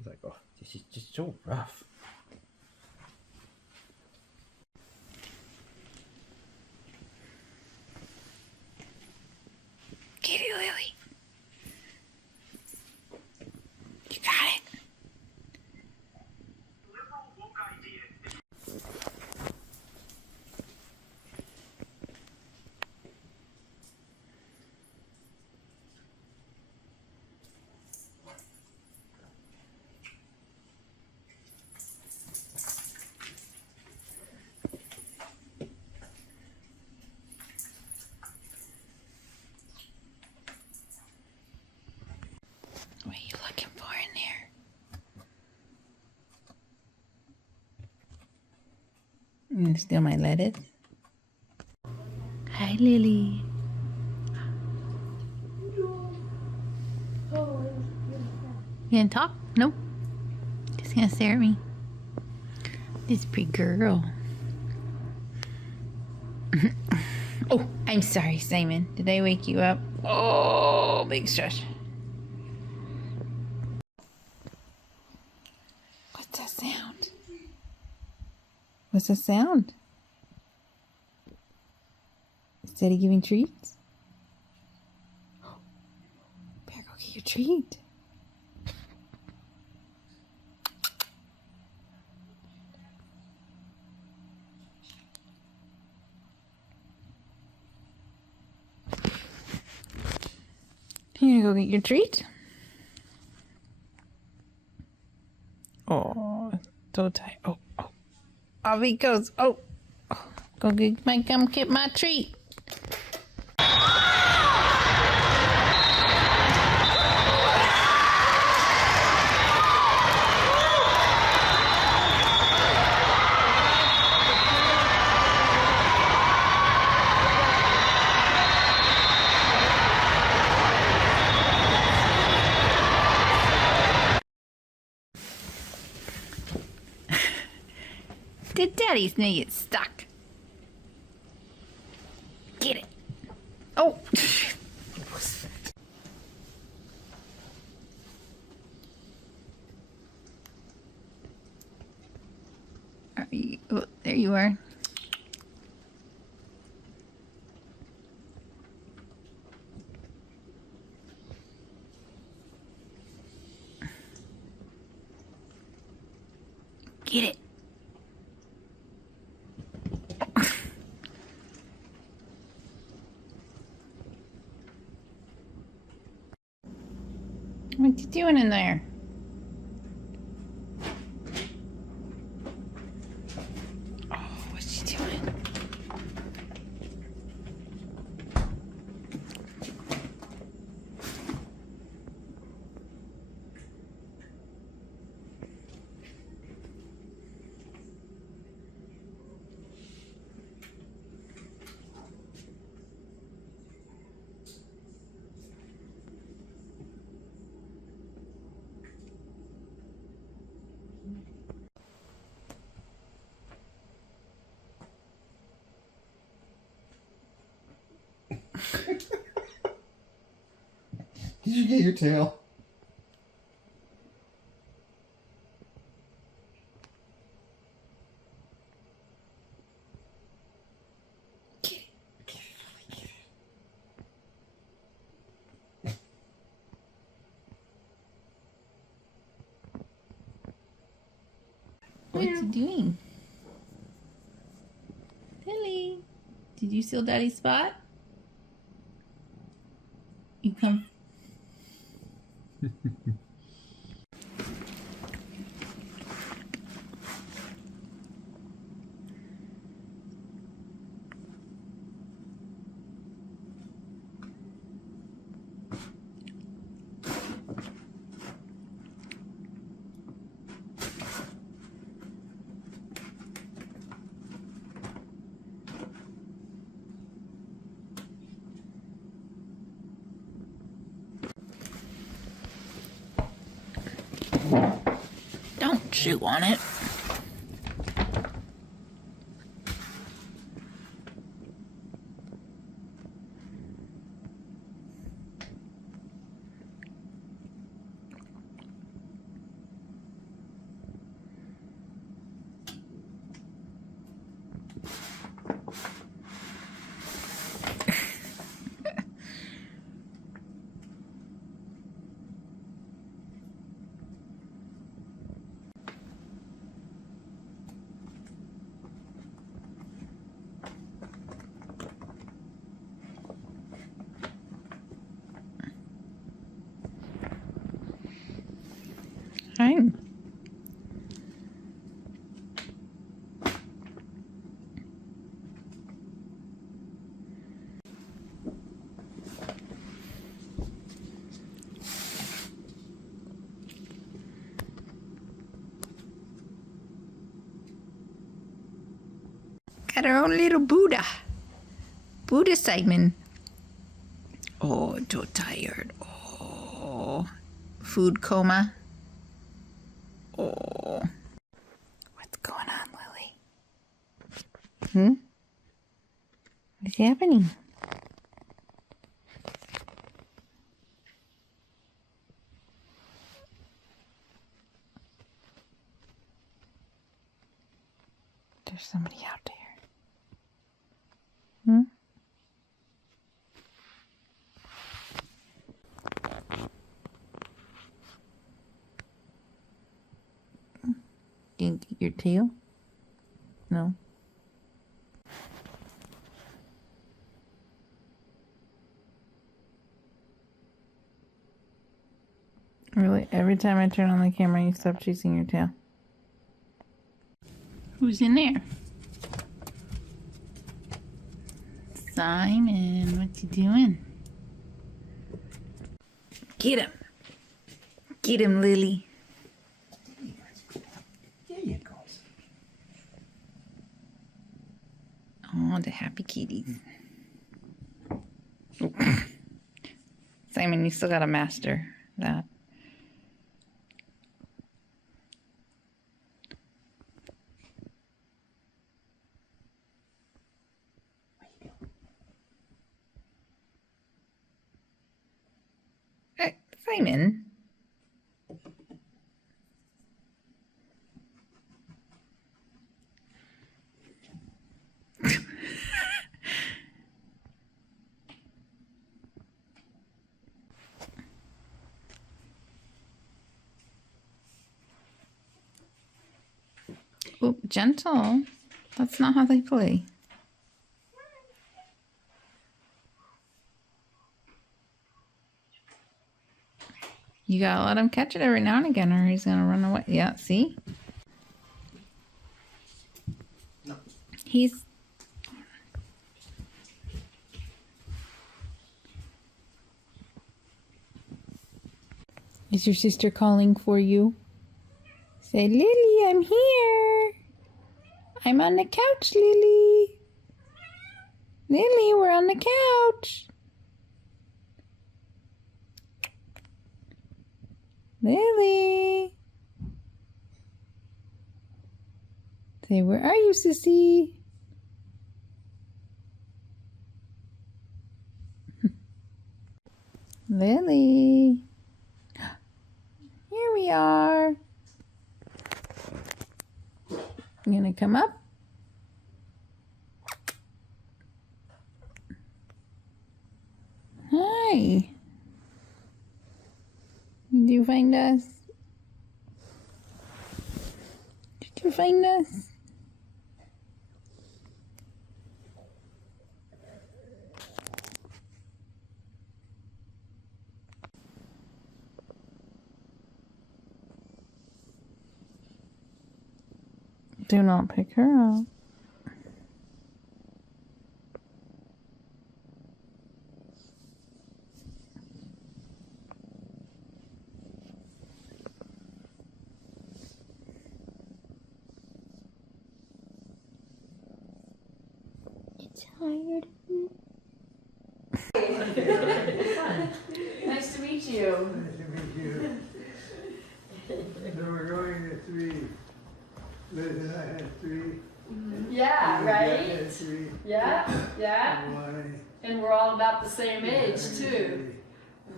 He's like, oh, this is just so rough. Get it, Lily. You got it. What are you looking for in there? You steal my lettuce? Hi, Lily. You gonna talk? Nope. Just gonna stare at me. This pretty girl. Oh, I'm sorry, Simon. Did I wake you up? Oh, big shush. What's that sound? What's the sound? Is Daddy giving treats? Better go get your treat. You gonna go get your treat? Oh, so tight. Oh, oh. Off he goes. Oh, go get my treat. Did Daddy's knee get stuck? Get it. Oh. Are you, oh, there you are. Get it. What you doing in there? Oh, what's she doing? Did you get your tail? Get it. What you doing? Lily, did you steal Daddy's spot? You come. Don't chew on it. time. Got our own little Buddha. Buddha Simon. Oh, so tired. Oh, food coma. Oh. What's going on, Lily? What's happening? There's somebody out there. Didn't get your tail? No. Really, every time I turn on the camera, you stop chasing your tail. Who's in there? Simon, what you doing? Get him. Get him, Lily. There you go. Oh, the happy kitties. Oh. Simon, you still gotta master that. Hey, Simon. Oh, gentle. That's not how they play. You gotta let him catch it every now and again or he's gonna run away. Yeah, see? No. He's... Is your sister calling for you? Say, Lily, I'm here. I'm on the couch, Lily. Lily, we're on the couch. Lily. Say, where are you, sissy? Lily. Here we are. You gonna come up? Hi. Did you find us? Did you find us? Do not pick her up. Tired. Nice to meet you. Nice to meet you. So we're going to 3. Liz and I had 3. Yeah, You right? had 3. Yeah, yeah. And one. And we're all about the same age too.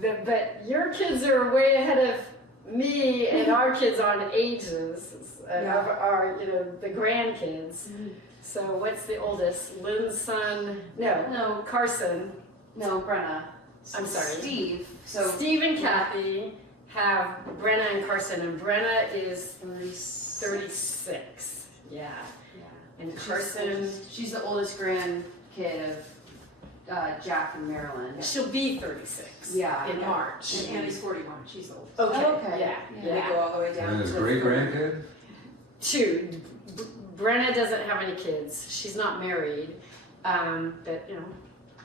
But your kids are way ahead of me and our kids on ages, of our, the grandkids. So what's the oldest? Lynn's son? No, Carson. No, Brenna. I'm sorry. Steve. So Steve and Kathy have Brenna and Carson, and Brenna is 36. Yeah. Yeah. And Carson. She's the oldest grandkid of Jack and Marilyn. She'll be 36 Yeah, in yeah. March. And Annie's 41. She's old. Okay, Oh, okay. yeah, They yeah. go all the way down And his to great grandkid? 2. Brenna doesn't have any kids. She's not married. But, you know,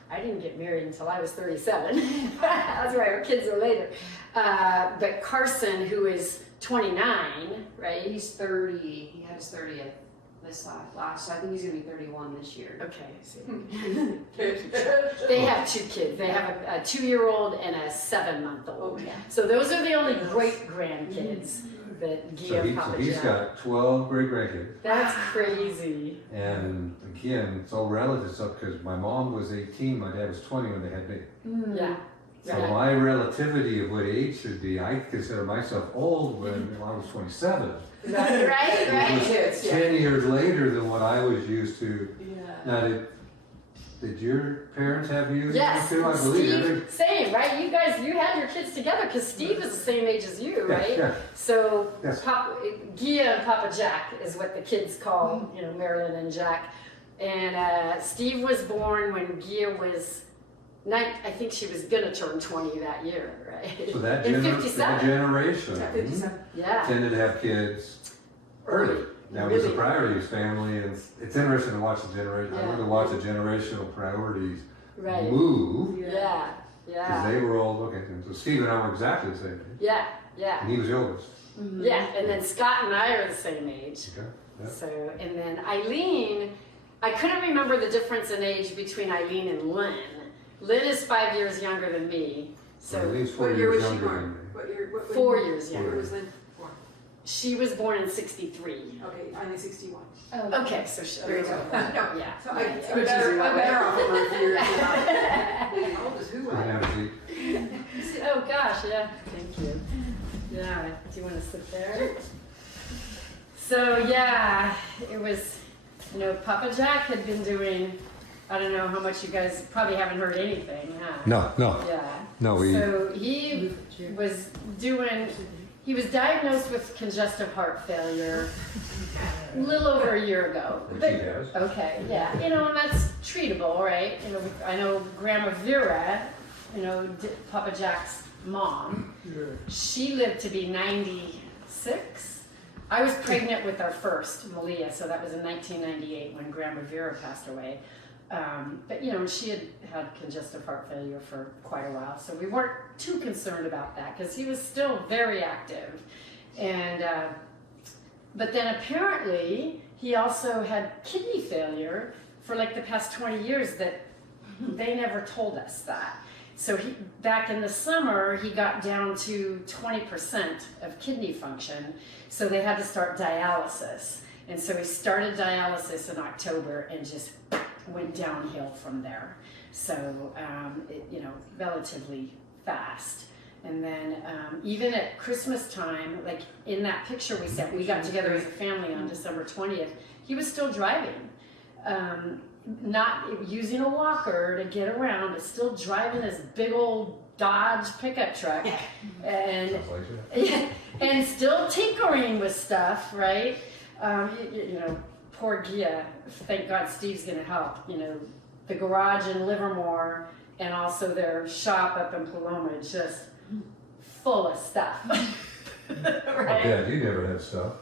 I didn't get married until I was 37. That's right, our kids are later. But Carson, who is 29, right? He's 30. He had his 30th this last. So I think he's gonna be 31 this year. Okay, see. They have 2 kids. They have a 2-year-old and a 7-month-old. Okay. So those are the only great grandkids that Gia So and Papa he's Jack. got 12 great grandkids. That's crazy. And again, it's all relative stuff because my mom was 18, my dad was 20 when they had me. Yeah. So Right. my relativity of what age should be, I consider myself old when I was 27. Right, It right. was 10 years later than what I was used to. Yeah. Now, did your parents have you? Yes, too? I believe it. Steve, same, right? You guys, you had your kids together because Steve is the same age as you, right? Yeah. So, Yes. Gia and Papa Jack is what the kids call, you know, Marilyn and Jack. And Steve was born when Gia was, I think she was gonna turn 20 that year, right? So that, In that 57. generation 57. Yeah. tended to have kids early. That was the Really. priorities family, and it's interesting to watch the generation. I Yeah. learned to watch the generational priorities Right. move Yeah. because Yeah. they were all okay. And so Steve and I were exactly the same age, Yeah. Yeah. and he was the oldest. Yeah. And then Scott and I are the same age. Okay. Yeah. So, and then Eileen, I couldn't remember the difference in age between Eileen and Lynn. Lynn is 5 years younger than me, So so Eileen's 4 What year years was she younger born? than me. What year? What 4 years What younger. was Lynn born? She was born in 63. Okay, only 61. Okay, so she, There you go. yeah. So yeah, I'm yeah. better off over a few years. How old is who? So now she- Oh gosh, yeah, thank you. Yeah, do you want to sit there? So yeah, it was, you know, Papa Jack had been doing, I don't know how much you guys probably haven't heard anything, huh? No, Yeah. no, So he was doing, he was diagnosed with congestive heart failure a little over a year ago. Which But- he has. Okay, yeah, you know, and that's treatable, right? You know, I know Grandma Vera, you know, Papa Jack's mom, she lived to be 96. I was pregnant with our first, Malia, so that was in 1998 when Grandma Vera passed away. But you know, she had had congestive heart failure for quite a while, so we weren't too concerned about that because he was still very active. And but then apparently he also had kidney failure for like the past 20 years that they never told us that. So back in the summer, he got down to 20% of kidney function, so they had to start dialysis. And so he started dialysis in October and just went downhill from there. So, you know, relatively fast. And then even at Christmas time, like in that picture we sent, we got together as a family on December 20th, he was still driving. Not using a walker to get around, but still driving this big old Dodge pickup truck. And Sounds like that. and still tinkering with stuff, right? You know, poor Gia, thank God Steve's gonna help. You know, the garage in Livermore and also their shop up in Paloma is just full of stuff. Oh, Right? Dad, you never had stuff.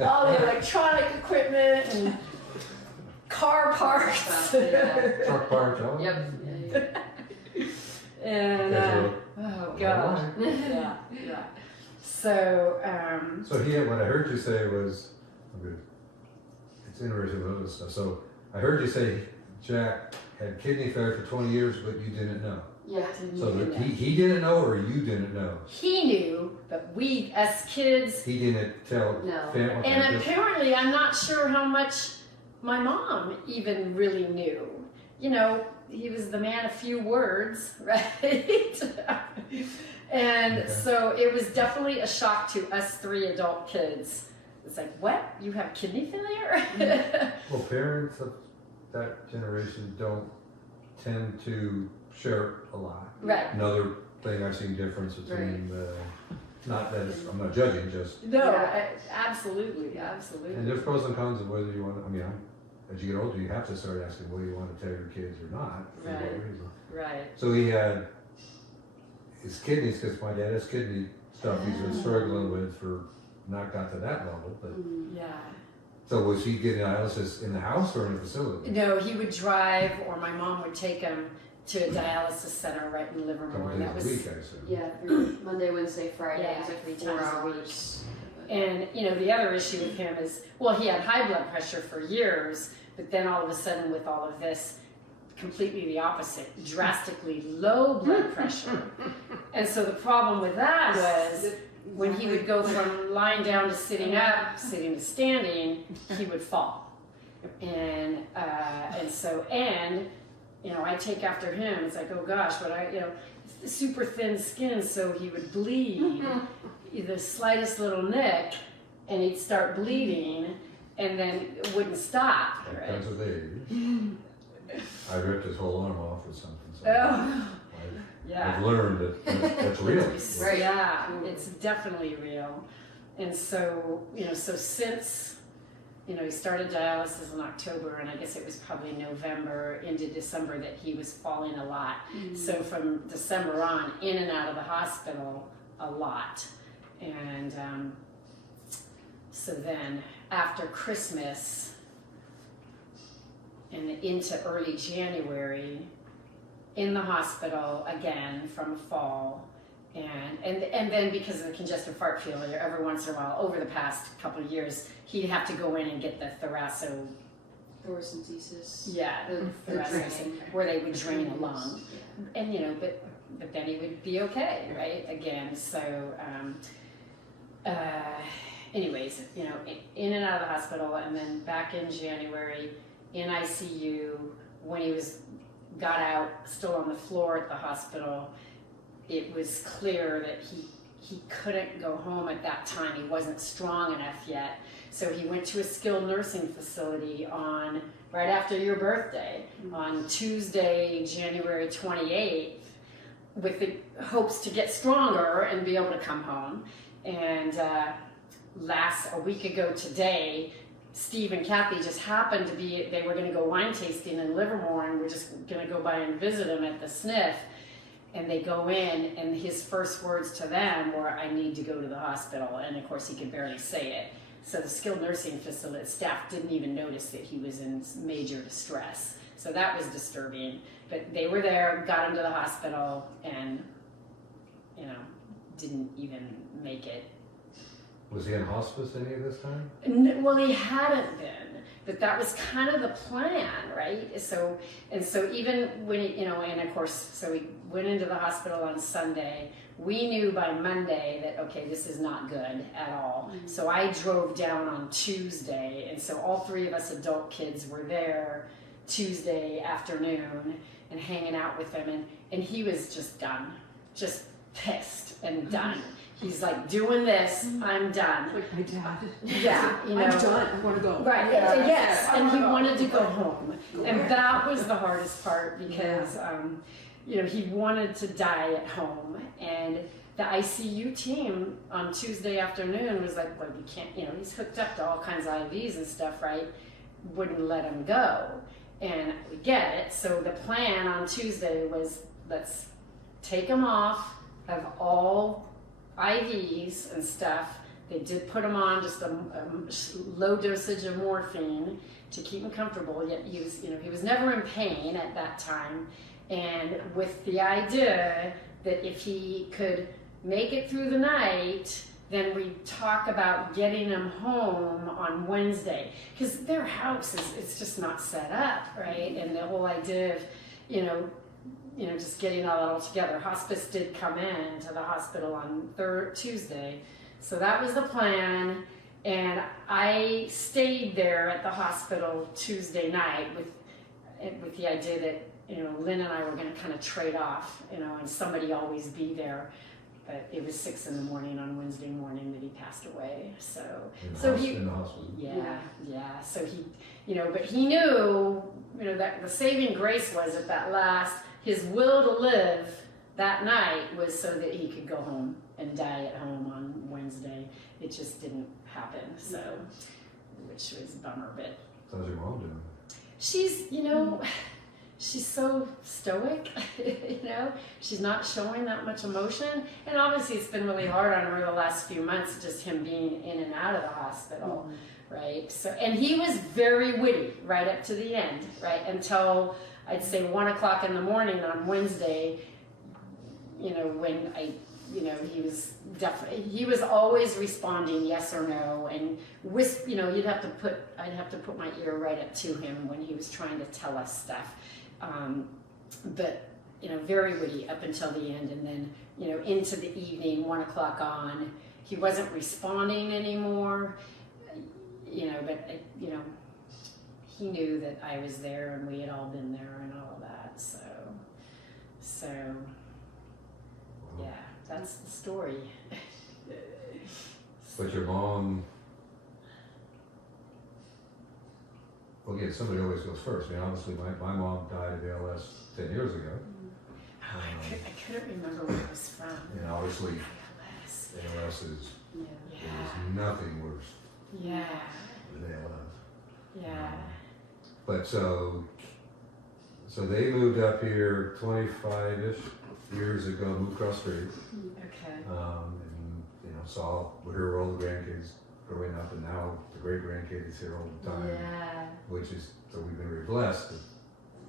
All the electronic equipment and car parts. Truck parts, all that. Yep. And Guys were- oh god. Yeah, yeah. So So he had, what I heard you say was, okay, it's interesting with other stuff. So I heard you say Jack had kidney failure for 20 years, but you didn't know. yeah. So that he didn't know or you didn't know? He knew, but we as kids, He didn't tell No. family. and apparently I'm not sure how much my mom even really knew. You know, he was the man of few words, right? And Okay. so it was definitely a shock to us 3 adult kids. It's like, what? You have kidney failure? Well, parents of that generation don't tend to share a lot. Right. Another thing I've seen difference between the, not that it's, I'm not judging, just, No, absolutely, absolutely. and there's pros and cons of whether you want, I mean, as you get older, you have to start asking, what do you want to tell your kids or not, for Right. what reason. Right. So he had his kidneys, because my dad has kidney stuff he's been struggling with for, not got to that level, but, Yeah. so was he getting dialysis in the house or in a facility? No, he would drive, or my mom would take him to a dialysis center right in A couple Livermore. And that days a was, week, I assume. Yeah, Monday, Wednesday, Friday. Yeah, It's like 3 4 times a week. hours. and you know, the other issue with him is, well, he had high blood pressure for years, but then all of a sudden with all of this, completely the opposite, drastically low blood pressure. And so the problem with that was, when he would go from lying down to sitting up, sitting to standing, he would fall. And so you know, I take after him. It's like, oh gosh, but you know, super thin skin, so he would bleed the slightest little nick, and he'd start bleeding, and then it wouldn't stop. That Right? comes with age. I ripped his whole arm off with something, so Oh, I've yeah. learned that that's real. Right. Yeah, it's definitely real. And so, you know, so since, you know, he started dialysis in October, and I guess it was probably November into December that he was falling a lot. So from December on, in and out of the hospital a lot. And so then after Christmas and into early January, in the hospital again from fall, and then because of the congestive heart failure, every once in a while over the past couple of years, he'd have to go in and get the Thoracentesis. the The thoracic, drain. where they would drain a lung, Yeah. and you know, but then he would be okay, right? Again, so anyways, you know, in and out of the hospital, and then back in January in ICU when he got out, still on the floor at the hospital. It was clear that he couldn't go home at that time. He wasn't strong enough yet. So he went to a skilled nursing facility right after your birthday, on Tuesday, January 28th, with the hopes to get stronger and be able to come home. And a week ago today, Steve and Kathy just happened to be, they were going to go wine tasting in Livermore, and we're just going to go by and visit him at the SNF. And they go in, and his first words to them were, "I need to go to the hospital." And of course, he could barely say it. So the skilled nursing facility staff didn't even notice that he was in major distress. So that was disturbing. But they were there, got him to the hospital, and, you know, didn't even make it. Was he in hospice any of this time? Well, he hadn't been, but that was kind of the plan, right? So even when he, you know, and of course, so he went into the hospital on Sunday. We knew by Monday that, okay, this is not good at all. So I drove down on Tuesday, and so all three of us adult kids were there Tuesday afternoon and hanging out with him, and he was just done, just pissed and done. He's like, doing this, I'm done. Like my dad. Yeah, you know. I'm done. I want to go. Right, Yeah. yes, I and he wanna go. wanted to go home. And that was the hardest part because, you know, he wanted to die at home. And the ICU team on Tuesday afternoon was like, well, you can't, you know, he's hooked up to all kinds of IVs and stuff, right? Wouldn't let him go. And we get it. So the plan on Tuesday was, let's take him off of all IVs and stuff. They did put him on just a low dosage of morphine to keep him comfortable. Yet he was, you know, he was never in pain at that time, and with the idea that if he could make it through the night, then we talk about getting him home on Wednesday, because their house it's just not set up right, and the whole idea of, you know, just getting all together. Hospice did come in to the hospital on Tuesday. So that was the plan. And I stayed there at the hospital Tuesday night with the idea that, you know, Lynn and I were going to kind of trade off, you know, and somebody always be there. But it was 6 a.m. on Wednesday morning that he passed away. In the hospital. Yeah. So he, you know, but he knew, you know, that the saving grace was at that last, his will to live that night was so that he could go home and die at home on Wednesday. It just didn't happen, so, which was a bummer, but. How's your mom doing? She's, you know, she's so stoic, you know, she's not showing that much emotion. And obviously it's been really hard on her the last few months, just him being in and out of the hospital, right? So, and he was very witty right up to the end, right? Until I'd say 1 o'clock in the morning on Wednesday, you know, when he was definitely, he was always responding yes or no, and you know, I'd have to put my ear right up to him when he was trying to tell us stuff. But, you know, very witty up until the end, and then, you know, into the evening, 1 o'clock on, he wasn't responding anymore, you know, but, you know, he knew that I was there and we had all been there and all of that, so, yeah, that's the story. But your mom, well, again, somebody always goes first. I mean, obviously, my mom died of ALS 10 years ago. Oh, I couldn't remember where it was from. And obviously, ALS is nothing worse Yeah, than ALS. yeah. But so they moved up here 25-ish years ago, moved across the street, Okay. and, you know, saw her all the grandkids growing up, and now the great grandkids is here all the time, Yeah, which is, so we've been very blessed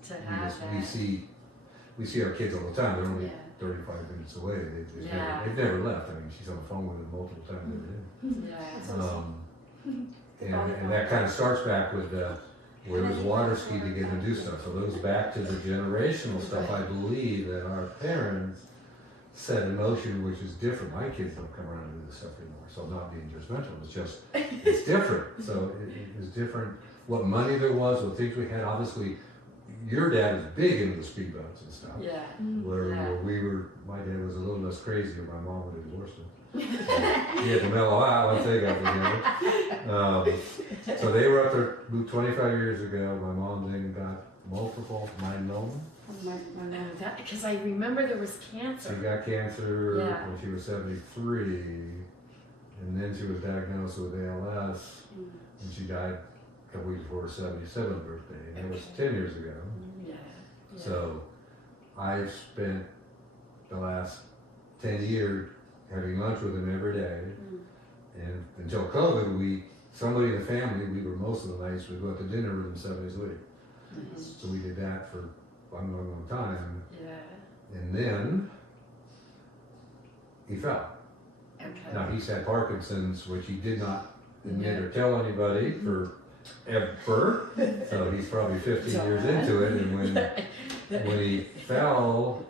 to that have that. we see our kids all the time. They're only Yeah. 35 minutes away. Yeah. They've never left. I mean, she's on the phone with them multiple times every day. Yeah. And that kind of starts back with where there's water ski to get and do stuff. So it goes back to the generational stuff. I believe that our parents set in motion, which is different. My kids don't come around and do this stuff anymore. So I'm not being judgmental. It's different. So it was different. What money there was, what things we had. Obviously, your dad was big into the speedboats and stuff. Yeah. Where my dad was a little less crazy, or my mom would have divorced him. He had to mellow out once they got together. So they were up there, moved 25 years ago. My mom then got multiple myeloma. Because I remember there was She cancer. got cancer Yeah. when she was 73, and then she was diagnosed with ALS, and she died a couple weeks before her 77th birthday, and that was 10 years ago. Yeah. So I've spent the last 10 years having lunch with him every day. And until COVID, somebody in the family, we were most of the nights, we'd go out to dinner with him 7 days a week. So we did that for a long, long, long time. Yeah. And then he fell. Okay. Now he's had Parkinson's, which he did not admit or tell anybody for ever. So he's probably 15 years into it. And when he fell,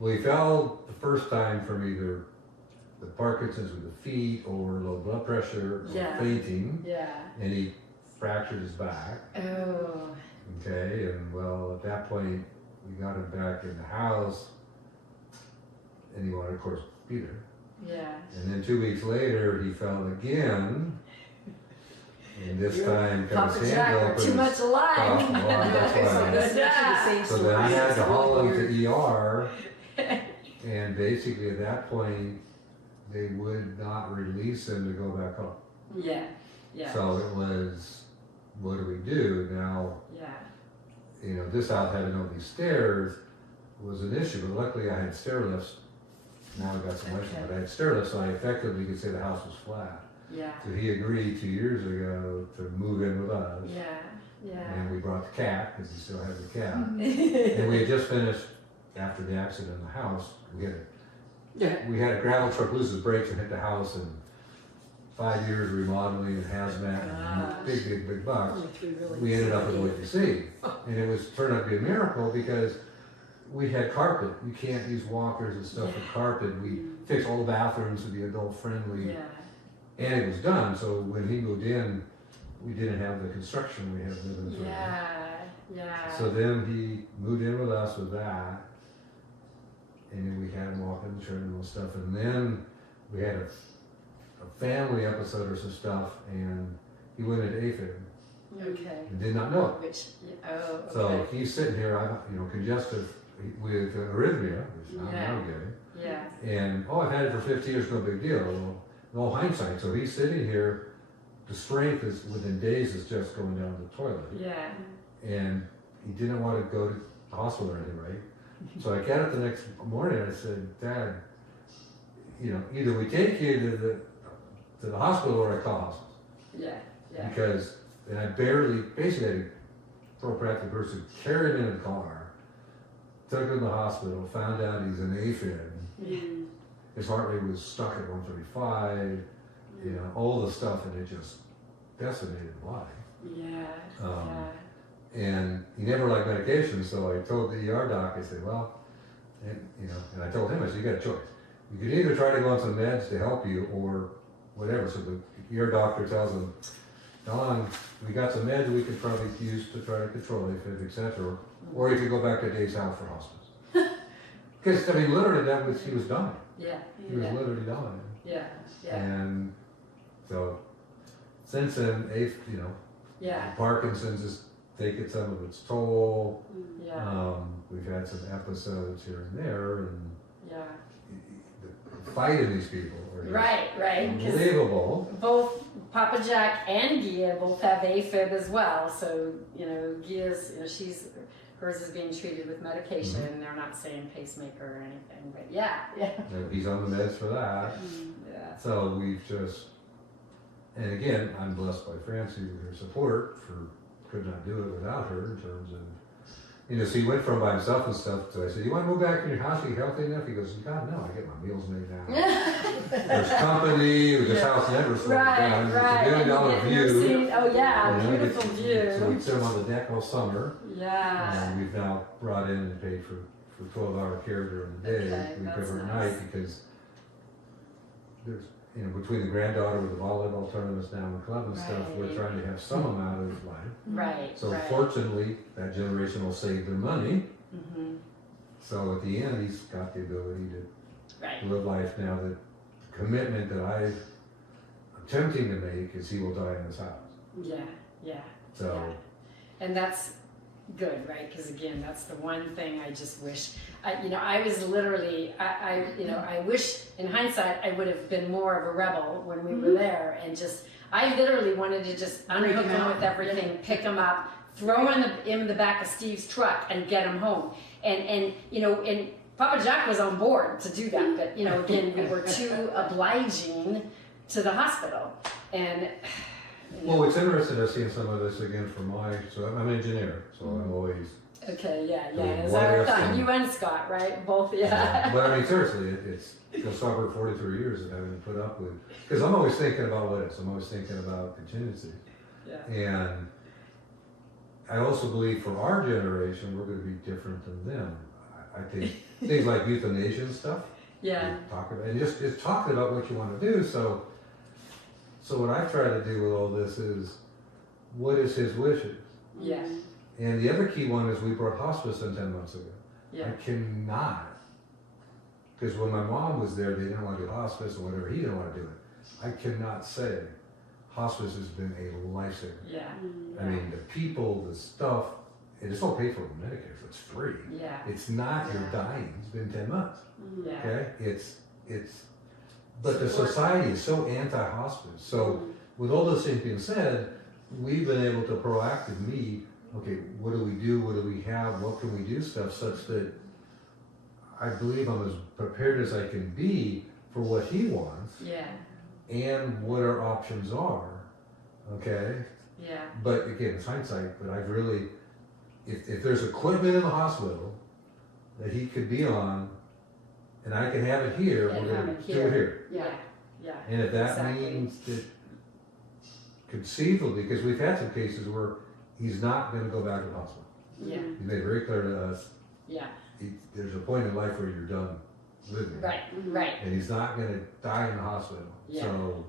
he fell the first time from either the Parkinson's with the feet or low blood pressure or fainting, Yeah. and he fractured his back. Oh. Okay, and well, at that point, we got him back in the house, and he wanted, of course, be there. Yeah. And then 2 weeks later, he fell again, and this time comes Papa Jack, Campbell. we're too much alike. So then I had to haul him to ER, and basically at that point, they would not release him to go back home. Yeah. Yeah. So it was, what do we do? Now, Yeah. you know, this house having all these stairs was an issue, but luckily I had stair lifts. Now I got some lifts, but I had stair lifts, so I effectively could say the house was flat. Yeah. So he agreed 2 years ago to move in with us. Yeah. Yeah. And we brought the cat, because he still had the cat. And we had just finished, after the accident in the house, we had a gravel truck lose its brakes and hit the house, and 5 years remodeling and hazmat and big bucks. We ended up with what you see. And it was turned out to be a miracle because we had carpet. You can't use walkers and stuff with carpet. We fixed all the bathrooms to be adult friendly. Yeah. And it was done. So when he moved in, we didn't have the construction we have living in. Yeah. So then he moved in with us with that. And then we had him walk in the treadmill and stuff. And then we had a family episode or some stuff, and he went into AFib Okay. and did not know it. Which, okay. So he's sitting here, congestive with arrhythmia, which I'm Yeah. now getting. Yeah. And, I've had it for 50 years, no big deal. Well, in all hindsight, so he's sitting here the strength is within days is just going down the toilet. Yeah. And he didn't want to go to the hospital or anything, right? So I got up the next morning and I said, Dad, you know, either we take you to the hospital or I call hospital. Yeah. Yeah. Because, and I basically had to throw a practical person, carry him in the car, took him to the hospital, found out he's an AFib. Yeah. His heart rate was stuck at 135, you know, all the stuff, and it just decimated the body. Yeah. And he never liked medication, so I told the ER doc, I said, well, and, you know, and I told him, I said, you got a choice. You can either try to go on some meds to help you or whatever. So the ER doctor tells him, Don, we got some meds we could probably use to try to control AFib, etc. Or you could go back to Dave's house for hospice. Because, I mean, literally, he was dying. Yeah. He was literally dying. Yeah. Yeah. And so, since then, you know, Yeah. Parkinson's has taken some of its toll. Yeah. We've had some episodes here and there, and Yeah. the fight in these people are just Right. 'Cause unbelievable. both Papa Jack and Gia both have AFib as well. So, you know, Gia's, you know, hers is being treated with medication. Mm-hmm. They're not saying pacemaker or anything, but yeah. And he's on the meds for that. Yeah. So we've just, and again, I'm blessed by Francie with her support could not do it without her in terms of, you know, so he went from by himself and stuff. So I said, you want to move back in your house? Are you healthy enough? He goes, God, no, I get my meals made now. There's company, this house never slows down. Right. It's a $1 billion view. Oh yeah, You know, beautiful view. So we sit him on the deck all summer. Yeah. And we've now brought in and paid for 12-hour care during the day. Okay, We that's cover at nice. night because there's, you know, between the granddaughter with the volleyball tournaments now in club and stuff, we're Right. trying to have some amount of life. Right. So right. fortunately, that generation will save their money. Mm-hmm. So at the end, he's got the ability to Right. live life now. The commitment that I'm attempting to make is he will die in this house. Yeah. Yeah. So And that's good, right? Because again, that's the one thing I just wish. I was literally, I wish in hindsight I would have been more of a rebel when we were there, and just, I literally wanted to just unhook him with everything, pick him up, throw him in the back of Steve's truck, and get him home. And Papa Jack was on board to do that, but again, we were too obliging to the hospital, and. well, it's interesting to see some of this again from so I'm an engineer, so I'm always. Okay, yeah. So As what I if thought, some- you and Scott, right? Both, yeah. But I mean, seriously, it's over 43 years of having to put up with, because I'm always thinking about what ifs. I'm always thinking about contingency. Yeah. And I also believe for our generation, we're going to be different than them. I think things like euthanasia and stuff. Yeah. we talk about, and just talking about what you want to do. So what I've tried to do with all this is, what is his wishes? Yeah. And the other key one is we brought hospice in 10 months ago. Yeah. I cannot, because when my mom was there, they didn't want to do hospice or whatever, he didn't want to do it. I cannot say hospice has been a lifesaver. Yeah. I mean, the people, the stuff, and it's all paid for with Medicare, so it's free. Yeah. It's not you're dying, it's been 10 months, Yeah. okay? But the society is so anti-hospice. So with all those things being said, we've been able to proactively, okay, what do we do? What do we have? What can we do? Stuff such that I believe I'm as prepared as I can be for what he wants Yeah. and what our options are, okay? Yeah. But again, it's hindsight, but I've really, if there's equipment in the hospital that he could be on, and I can have it here, And we're have gonna it do here. it here. Yeah. Yeah. And if that Exactly. means that conceivably, because we've had some cases where he's not gonna go back to the hospital. Yeah. He's made very clear to us, Yeah. there's a point in life where you're done living. Right. Right. And he's not gonna die in the hospital. Yeah. So,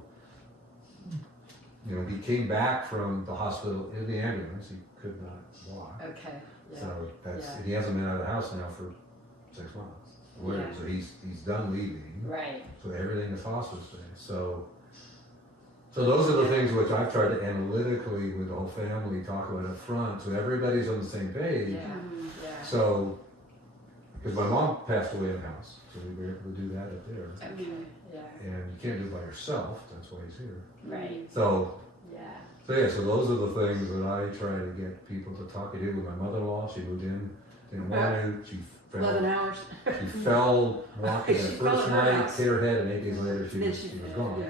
he came back from the hospital in the ambulance, he could not walk. Okay. Yeah. So that's, Yeah. and he hasn't been out of the house now for 6 months. Whatever. Yeah. So he's done leaving. Right. So everything is hospice based. So those are the things which I've tried to analytically with the whole family talk about up front, so everybody's on the same page. Yeah. Yeah. So, because my mom passed away in the house, so we were able to do that up there. Okay. Yeah. And you can't do it by yourself, that's why he's here. Right. So Yeah. So yeah, so those are the things that I try to get people to talk. I did with my mother-in-law. She moved in, didn't want to. She 11 fell. hours. She fell walking the She fell first in her night, house. hit her head, and 8 days later she Then was she- gone. yeah.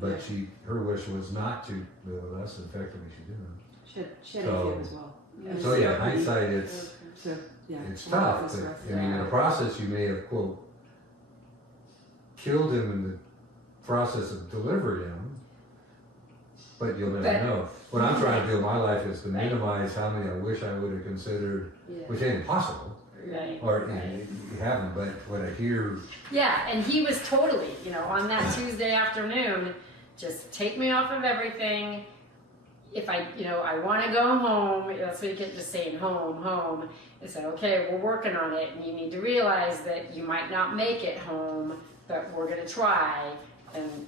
But her wish was not to live with us. In fact, she didn't. She had So- AFib as well. So yeah, hindsight, it's So, yeah. it's Well, tough. that was But, rough. I mean, in the process, you may have quote killed him in the process of delivering him, but you'll never But- know. What I'm trying to do in my life is to Right. minimize how many I wish I would have considered, which ain't impossible, Right. or you, Right. know, you haven't. But when I hear, Yeah, and he was totally, on that Tuesday afternoon, just take me off of everything. If I want to go home, that's what you get just saying home. And say, okay, we're working on it, and you need to realize that you might not make it home, but we're going to try. And,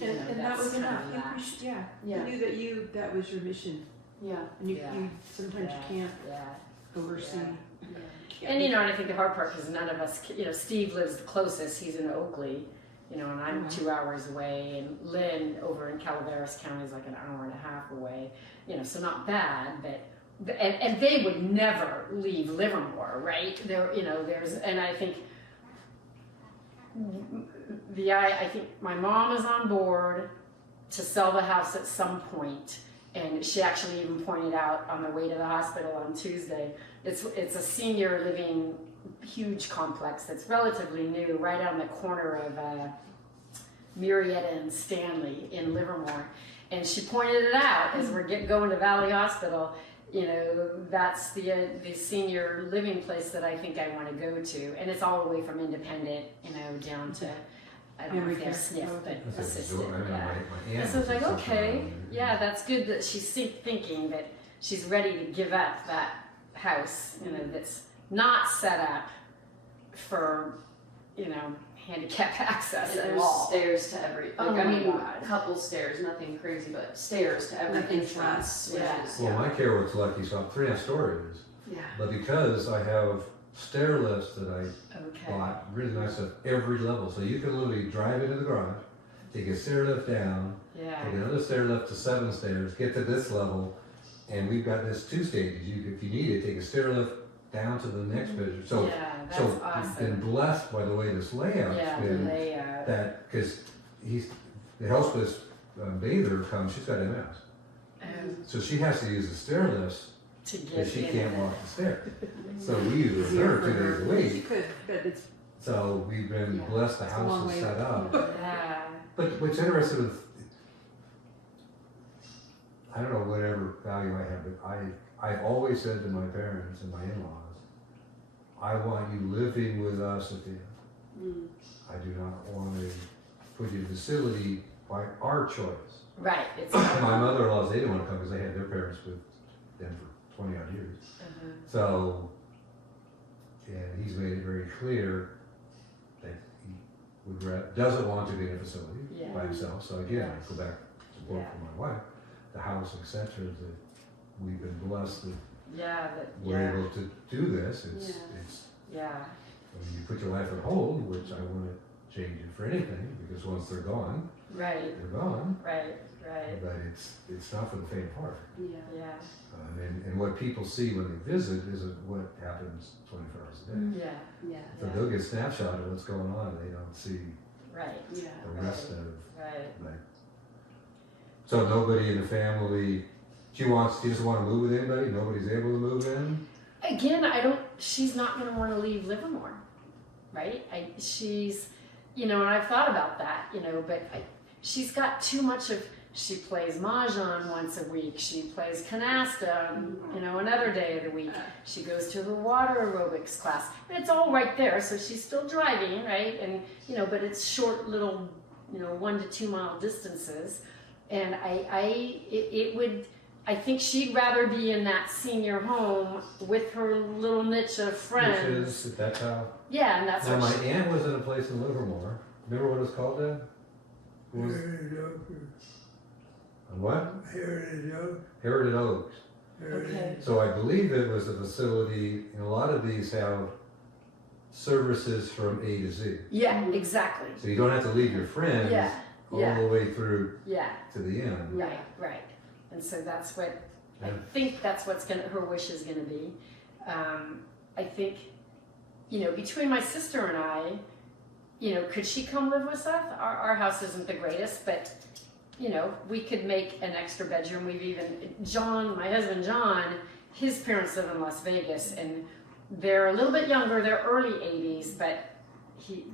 And that was kind enough. of You that. pushed, yeah. Yeah. You knew that was your mission. Yeah. And you Yeah. sometimes Yeah. you can't Yeah. oversee. Yeah. And I think the hard part is none of us, Steve lives the closest, he's in Oakley, and I'm 2 hours away, and Lynn over in Calaveras County is like an hour and a half away, so not bad, but, and they would never leave Livermore, right? And I think, I think my mom is on board to sell the house at some point, and she actually even pointed out on the way to the hospital on Tuesday, it's a senior living huge complex that's relatively new, right on the corner of Murrieta and Stanley in Livermore. And she pointed it out as we're going to Valley Hospital. That's the senior living place that I think I want to go to, and it's all the way from independent, down to I don't know if they have SNF, but assisted. Yeah. And so it's like, okay, yeah, that's good that she's thinking that she's ready to give up that house, that's not set up for, handicap access And at there's all. stairs to every, Oh my God. couple stairs, nothing crazy, but stairs to every Nothing entrance, which flat. is, well, my care was lucky, so I'm 3.5 stories. yeah. But because I have stair lifts that I Okay. bought, really nice at every level, so you can literally drive into the garage, take a stair lift down, Yeah. take another stair lift to 7 stairs, get to this level, and we've got this 2 stages. If you need it, take a stair lift down to the next bedroom. So, Yeah, that's so we've been awesome. blessed by the way this layout's Yeah, the been. layout. That because the hospice bather comes, she's got MS, so she has to use the stair lifts To get because she in can't it. walk the stair. So we use Easier her for 2 her. days a Yes, you week. could, but it's So we've been Yeah. blessed. The It's a long house is way set up. Yeah. But what's interesting with, I don't know whatever value I have, but I've always said to my parents and my in-laws, I want you living with us at the end. I do not want to put you in a facility by our choice. Right. It's My mother-in-laws, they didn't want to come because they had their parents with them for 20 odd years. So, and he's made it very clear that he doesn't want to be in a facility Yeah. by himself. So again, I go back to support for my wife, the house, etc. That we've been blessed that we're able to do this. It's Yeah. when you put your life on hold, which I wouldn't change it for anything because once they're gone, Right. they're gone. Right. But it's not for the faint of heart. Yeah. Yeah. And what people see when they visit isn't what happens 24 hours a day. Yeah. Yeah. So they'll get a snapshot of what's going on. They don't see Right. Yeah. the rest of. Right. Like, so nobody in the family. She doesn't want to move with anybody. Nobody's able to move in. Again, she's not going to want to leave Livermore, right? She's, and I've thought about that, but she's got too much of, she plays Mahjong once a week, she plays canasta, another day of the week, she goes to the water aerobics class, and it's all right there, so she's still driving, right? And, but it's short little, 1 to 2 mile distances, and I think she'd rather be in that senior home with her little niche of friends. That's how. Yeah, and that's Now what my aunt was in a place in Livermore. Remember what it was called then? What was, what? Heritage Oak. Heritage Oaks. Okay. So I believe it was a facility, and a lot of these have services from A to Z. Yeah, exactly. So you don't have to leave your friends Yeah. all Yeah. the way through Yeah, to the end. right. And so that's what, I Yeah. think that's what's her wish is gonna be. I think, between my sister and I, could she come live with us? Our house isn't the greatest, but, we could make an extra bedroom. We've even, John, my husband John, his parents live in Las Vegas, and they're a little bit younger, they're early 80s, but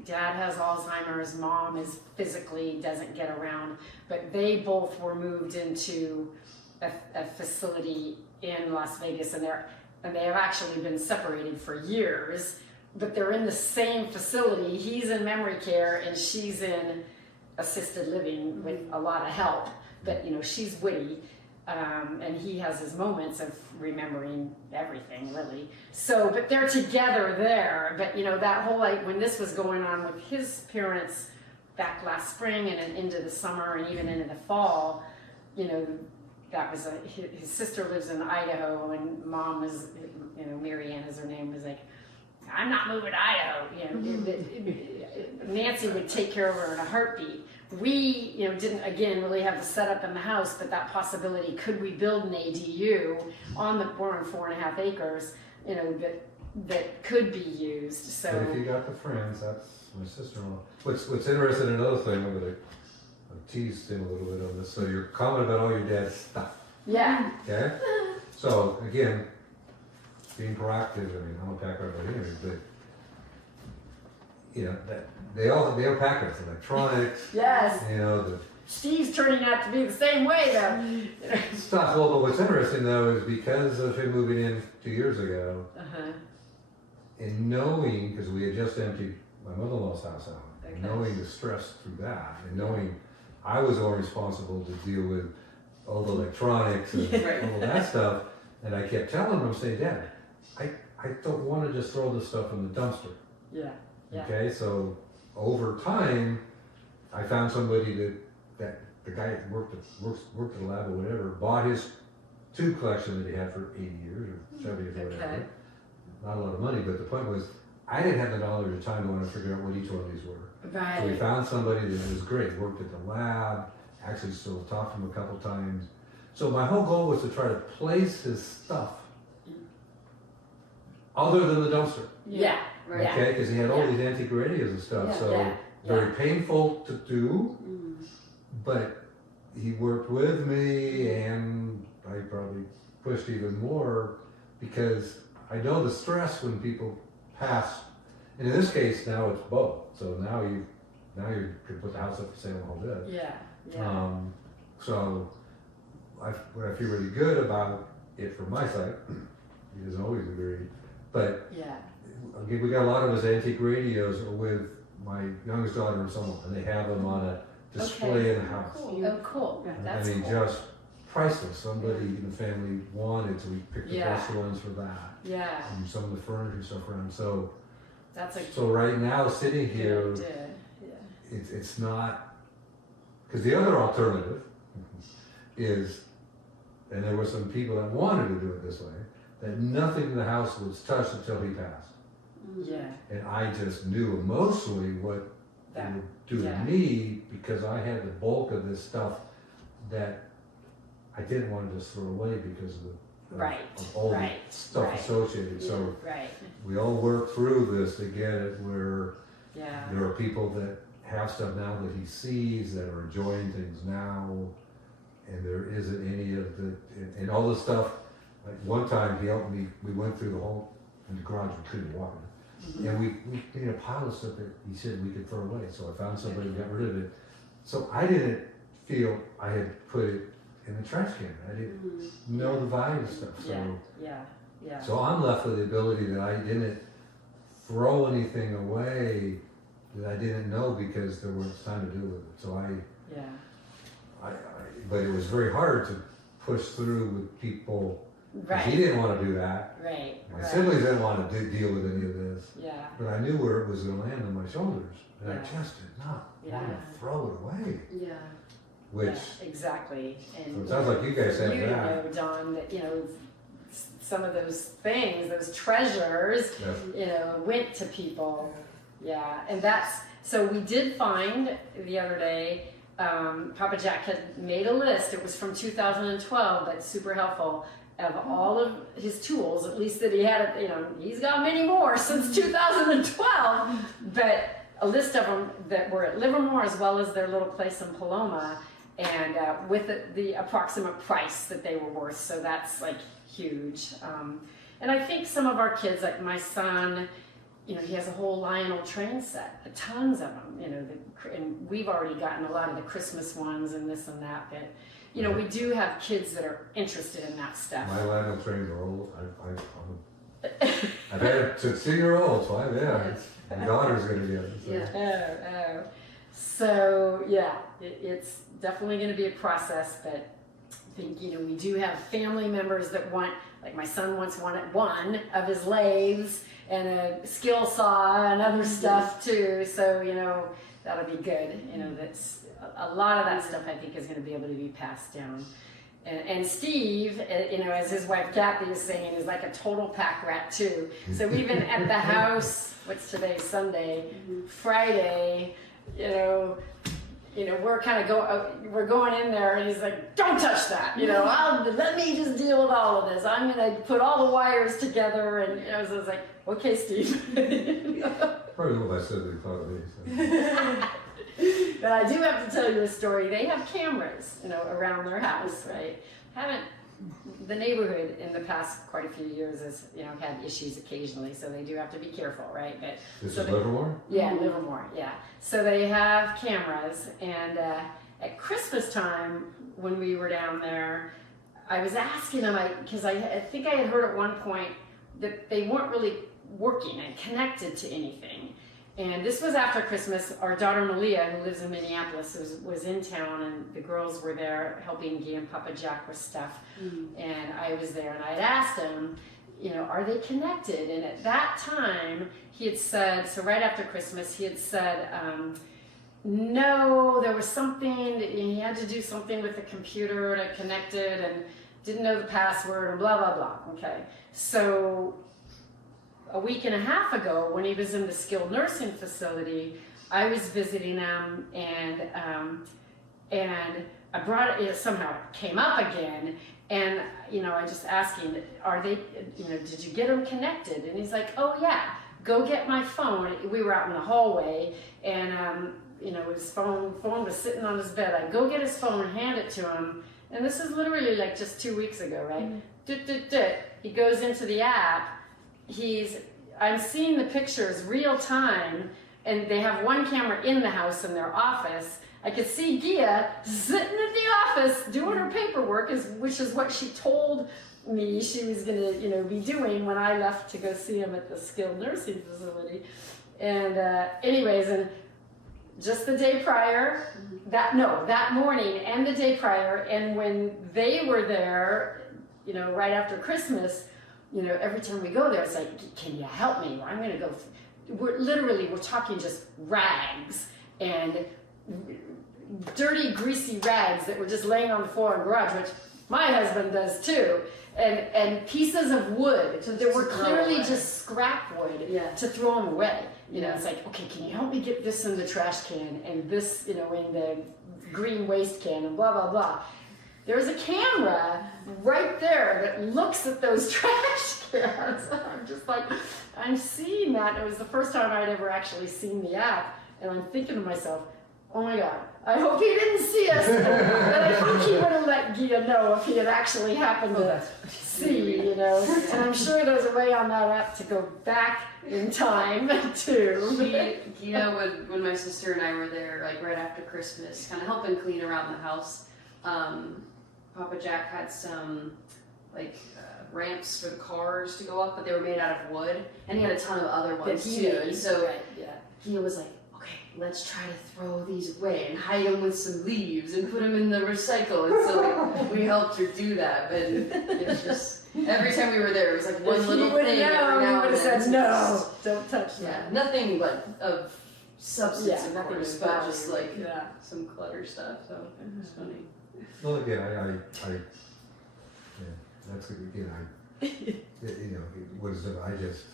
dad has Alzheimer's, mom is physically doesn't get around, but they both were moved into a facility in Las Vegas, and they have actually been separated for years, but they're in the same facility. He's in memory care and she's in assisted living with a lot of help, but she's witty. And he has his moments of remembering everything, really. So, but they're together there. But that whole, when this was going on with his parents back last spring and into the summer and even into the fall, that was his sister lives in Idaho, and mom was, Mary Ann is her name, was like, I'm not moving to Idaho. Nancy would take care of her in a heartbeat. We, didn't, again, really have the setup in the house, but that possibility, could we build an ADU we're on 4.5 acres, that could be used, so. But if you got the friends, that's my sister-in-law. What's interesting, another thing, I'm gonna tease him a little bit on this. So you're commenting about all your dad's stuff, Yeah, okay? So again, being proactive, I'm a packer by anyway, but they all pack us, electronics, yes. the Steve's turning out to be the same way, though. stuff. Well, but what's interesting though is because of him moving in 2 years ago, and knowing, because we had just emptied my mother-in-law's house out, and knowing the stress through that, and knowing I was all responsible to deal with all the electronics and all that stuff, and I kept telling him, saying, Dad, I don't want to just throw this stuff in the dumpster. Yeah. Okay, so over time, I found somebody that the guy that worked at the lab or whatever, bought his tube collection that he had for 80 years or 70 years or whatever. Not a lot of money, but the point was, I didn't have the knowledge or time to want to figure out what each one of these were. Right. So we found somebody that was great, worked at the lab, actually still talked to him a couple times. So my whole goal was to try to place his stuff other than the dumpster. Yeah. Right. Okay, because he had all these antique radios and stuff, so Yeah. very painful to do, but he worked with me, and I probably pushed even more because I know the stress when people pass. And in this case, now it's both. So now you can put the house up for sale and all that. Yeah. So what I feel really good about it from my side, he doesn't always agree, but we got a lot of his antique radios with my youngest daughter and someone, and they have them on a display in the house. Oh, cool. That's cool. Just priceless. Somebody in the family wanted, so we picked the best ones for that. Yeah. And some of the furniture stuff around. So That's so right now, sitting here, it's not, because the other alternative is, and there were some people that wanted to do it this way, that nothing in the house was touched until he passed. Yeah. And I just knew emotionally what it would do to me, because I had the bulk of this stuff that I didn't want to just throw away because of all the stuff associated. So we all worked through this to get it where there are people that have stuff now that he sees that are enjoying things now, and there isn't any of the, and all the stuff. Like one time he helped me, we went through the whole, in the garage we couldn't walk in. And we made a pile of stuff that he said we could throw away. So I found somebody who got rid of it. So I didn't feel I had put it in the trash can. I didn't know the value of stuff. So so I'm left with the ability that I didn't throw anything away that I didn't know because there was time to do with it. So but it was very hard to push through with people. He didn't want to do that. My siblings didn't want to deal with any of this. But I knew where it was going to land on my shoulders, and I just did not want to throw it away. Which exactly. And so it sounds like you guys have you that. know, Don, that some of those things, those treasures, went to people. Yeah, and that's so we did find the other day Papa Jack had made a list. It was from 2012, but super helpful, of all of his tools, at least that he had. He's got many more since 2012, but a list of them that were at Livermore as well as their little place in Paloma, and with the approximate price that they were worth. So that's like huge. And I think some of our kids, like my son, he has a whole Lionel train set, tons of them, and we've already gotten a lot of the Christmas ones and this and that, but, we do have kids that are interested in that stuff. My Lionel trains are old. I've had it since 6-year-old, so my daughter's going to get it. So. Yeah. So, yeah, it's definitely going to be a process, but I think, we do have family members that want, like my son once wanted one of his lathes and a skill saw and other stuff too. So, that'll be good. That's a lot of that stuff I think is going to be able to be passed down. And Steve, as his wife Kathy is saying, is like a total pack rat too. So even at the house, what's today, Sunday, Friday, we're kind of we're going in there, and he's like, "Don't touch that, let me just deal with all of this. I'm gonna put all the wires together," and so I was like, "Okay, Steve." Probably what I said they thought of me. So. But I do have to tell you a story. They have cameras, around their house, right? The neighborhood in the past quite a few years has, had issues occasionally, so they do have to be careful, right? But this is Livermore? Yeah, Livermore, yeah. So they have cameras, and at Christmas time, when we were down there, I was asking them, because I think I had heard at one point that they weren't really working and connected to anything. And this was after Christmas. Our daughter Malia, who lives in Minneapolis, was in town, and the girls were there helping Guy and Papa Jack with stuff. And I was there, and I had asked him, are they connected? And at that time, he had said, so right after Christmas, he had said, no, there was something, he had to do something with the computer to connect it, and didn't know the password, and blah, blah, blah. Okay, so a week and a half ago, when he was in the skilled nursing facility, I was visiting him, and I brought it, somehow it came up again, and I just asked him, are they, did you get them connected? And he's like, oh yeah, go get my phone. We were out in the hallway, and his phone was sitting on his bed. I go get his phone, hand it to him, and this is literally like just 2 weeks ago, right? He goes into the app. I'm seeing the pictures real time, and they have one camera in the house in their office. I could see Gia sitting at the office doing her paperwork, which is what she told me she was gonna, be doing when I left to go see him at the skilled nursing facility. And anyways, and just the day prior, that morning and the day prior, and when they were there, right after Christmas, every time we go there, it's like, can you help me? I'm going to go. We're talking just rags and dirty, greasy rags that were just laying on the floor in the garage, which my husband does too. And pieces of wood that were clearly just scrap wood to throw them away. It's like, okay, can you help me get this in the trash can and this, in the green waste can and blah, blah, blah. There's a camera right there that looks at those trash cans. I'm just like, I'm seeing that. It was the first time I'd ever actually seen the app, and I'm thinking to myself, oh my God, I hope he didn't see us. And I think he would have let Gia know if he had actually happened to see, And I'm sure there's a way on that app to go back in time too. When my sister and I were there, like right after Christmas, kind of helping clean around the house, Papa Jack had some ramps for the cars to go up, but they were made out of wood, and he had a ton of other ones too. And so he was like, okay, let's try to throw these away and hide them with some leaves and put them in the recycle. And so we helped her do that, but it's just every time we were there, it was like one little thing. Every now and then. Said, no, don't touch that. Nothing of substance, of nothing course, but just some clutter stuff. So it's funny. Well, again, that's again, what is it? I just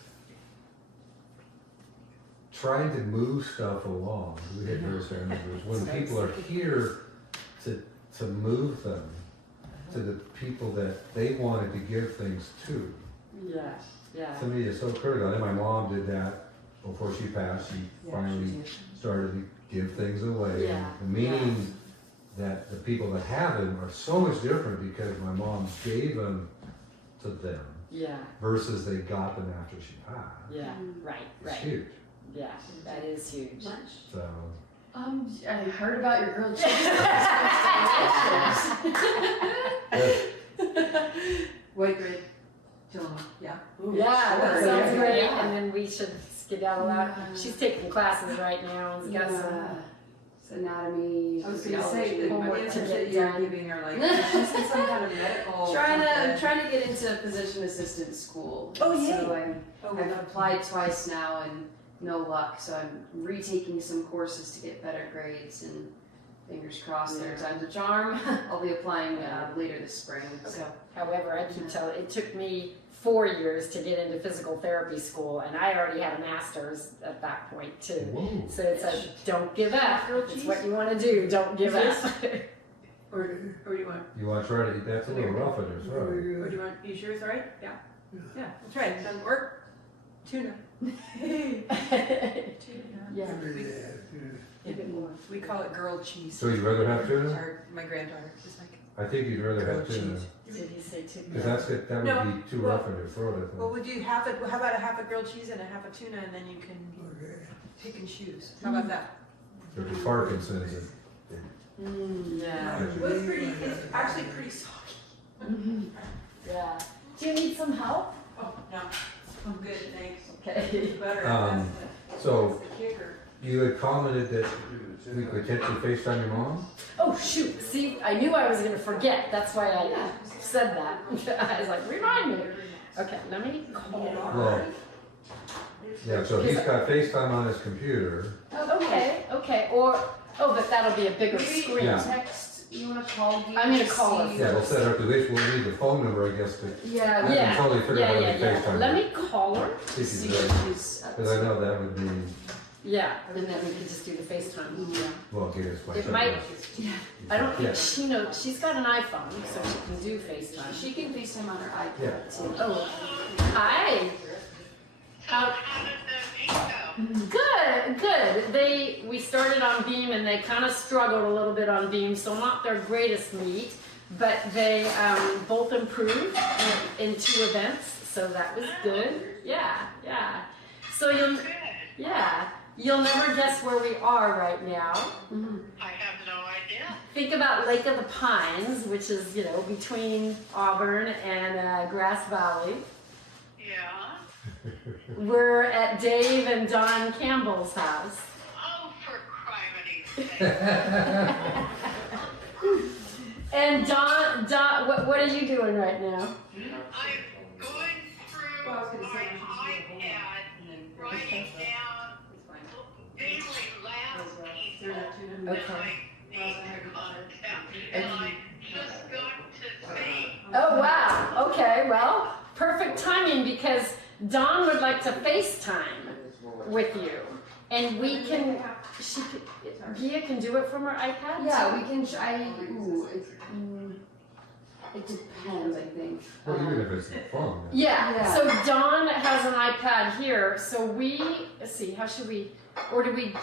trying to move stuff along. We had various numbers. When people are here to move them to the people that they wanted to give things to. Yeah, yeah. To me, it's so critical. I know my mom did that before she passed. She finally started to give things away. Yeah. The meaning that the people that have them are so much different because my mom gave them to them Yeah, versus they got them after she passed. yeah, right, It's right. huge. Yeah, that is huge. So I heard about your grilled cheese. White bread, John, yeah. Yeah, that Sure. sounds Yeah. great, Yeah. and then we should skedaddle out. She's taking classes right now and got some. It's anatomy. I was gonna say, physiology, the homework answers to that get you're done. giving are like, she's in some kind of medical. Trying something. to get into physician assistant school. Oh, So yay. I've applied twice now and no luck. So I'm retaking some courses to get better grades and fingers crossed third time's a charm. I'll be applying later this spring. So However, I keep telling, it took me 4 years to get into physical therapy school, and I already had a master's at that point too. whoa. So it's a don't give up. It's what you want to do. Don't give up. Or do you want, You want to try to eat that's a little rough in there, sorry. or do you want, you sure it's all right? Yeah. Yeah, that's right, it doesn't work. Tuna. Yeah. We call it grilled cheese. So you'd rather have tuna? My granddaughter is like, I think you'd rather have Grilled tuna. cheese. Did he say too? Because that No, would be too well- rough in your throat, I well, think. would you how about a half a grilled cheese and a half a tuna, and then you can pick and choose? How about that? There's the Parkinson's. Yeah. Well, it's pretty, it's actually pretty soggy. Yeah. Do you need some help? Oh, no, I'm good, thanks. Okay. Butter, Um, that's so- the kicker. You had commented that we could potentially FaceTime your mom? Oh shoot! See, I knew I was gonna forget. That's why I said that. I was like, remind me. Okay, let me call. Well, yeah, so he's got FaceTime on his computer. Okay. Or but that'll be a bigger screen. Yeah. text. You want to call? I'm gonna call her. Yeah, we'll set up the which we'll need the phone number, I guess, to Yeah. I can totally figure out how to FaceTime. Let me call her. see if See she's if ready. she's. Because I know that would be, Yeah, and then we could just do the FaceTime. Yeah. well, okay, it's my It son. might. I don't Yeah. think she knows. She's got an iPhone, so she can do FaceTime. She can FaceTime on her iPad Yeah. too. Oh, hi. How good. We started on Beam and they kind of struggled a little bit on Beam, so not their greatest meet, but they both improved in 2 events, so that was good. Yeah. So you'll never guess where we are right now. I have no idea. Think about Lake of the Pines, which is between Auburn and Grass Valley. Yeah. We're at Dave and Don Campbell's house. Oh, for criminy sake. And Don, what are you doing right now? I'm going through my iPad, writing down daily lab people that I need to contact. And I just got to see. Oh wow. Okay. Well, perfect timing because Dawn would like to FaceTime with you, and we can. Gia can do it from her iPad. Yeah, we can try. It depends, I think. Well, even if it's the phone. Yeah. So Dawn has an iPad here. So let's see. How should we? Or do we?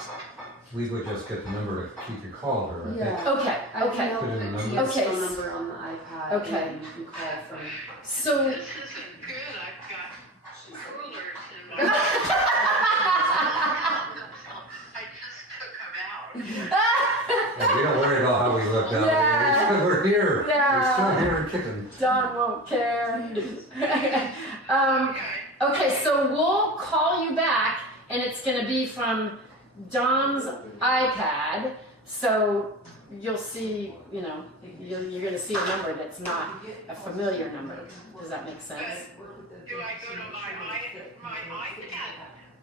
We would just get the number to keep your call her, I think. Yeah. Okay. I can Okay. help Put in the put number. Gia's Okay. phone number on the iPad. Okay. And you can call from. So. This isn't good. I've got rulers in my. I just took them out. Yeah, we don't worry about how we look now. Yeah. We're here. Yeah. We're still here and kicking. Dawn won't care. Okay. Okay, so we'll call you back, and it's going to be from Dawn's iPad. So you'll see, you're going to see a number that's not a familiar number. Does that make sense? Do I go to my iPad?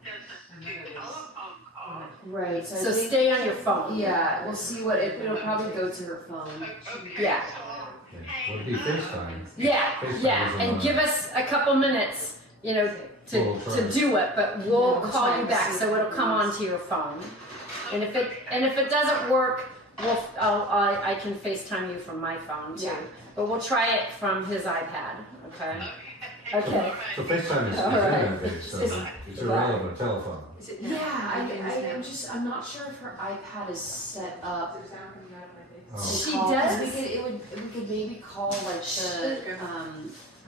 Doesn't do telephone calls. Right. So, So I think, stay on your phone. Yeah, we'll see what it'll probably go to her phone. Okay. Yeah. So, Would it be FaceTime? Yeah, FaceTime yeah, is and on. give us a couple minutes, We'll try to it. do it, but Yeah, we'll we'll call try you and back, see so what it'll come happens. onto your phone. And if it doesn't work, I can FaceTime you from my phone too. Yeah. But we'll try it from his iPad. Okay. Okay. So FaceTime is All right. internet based, so it's irrelevant telephone. Is it Yeah, I'm not sure if her iPad is set up. There's sound coming out of my face. Oh. She Call- 'cause does? we could maybe call like the,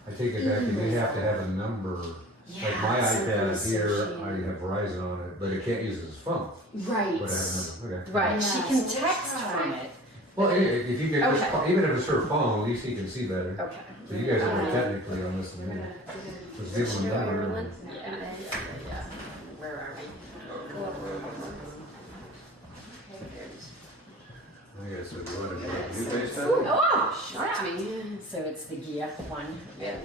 I take it back, you may have to have a number, yeah. like my something iPad here, associated. I have Verizon on it, but it can't use it as a phone, Right. but I have a number, okay. Right. Yeah, She can so we'll text try. from it. Well, if you get, just Okay. even if it's her phone, at least he can see better. Okay. So you guys are more technically on this than me. Just give him a number. Yeah. Where are we? I guess if you want to, you FaceTime? Oh, Shocked me. so it's the Gia one. Yeah.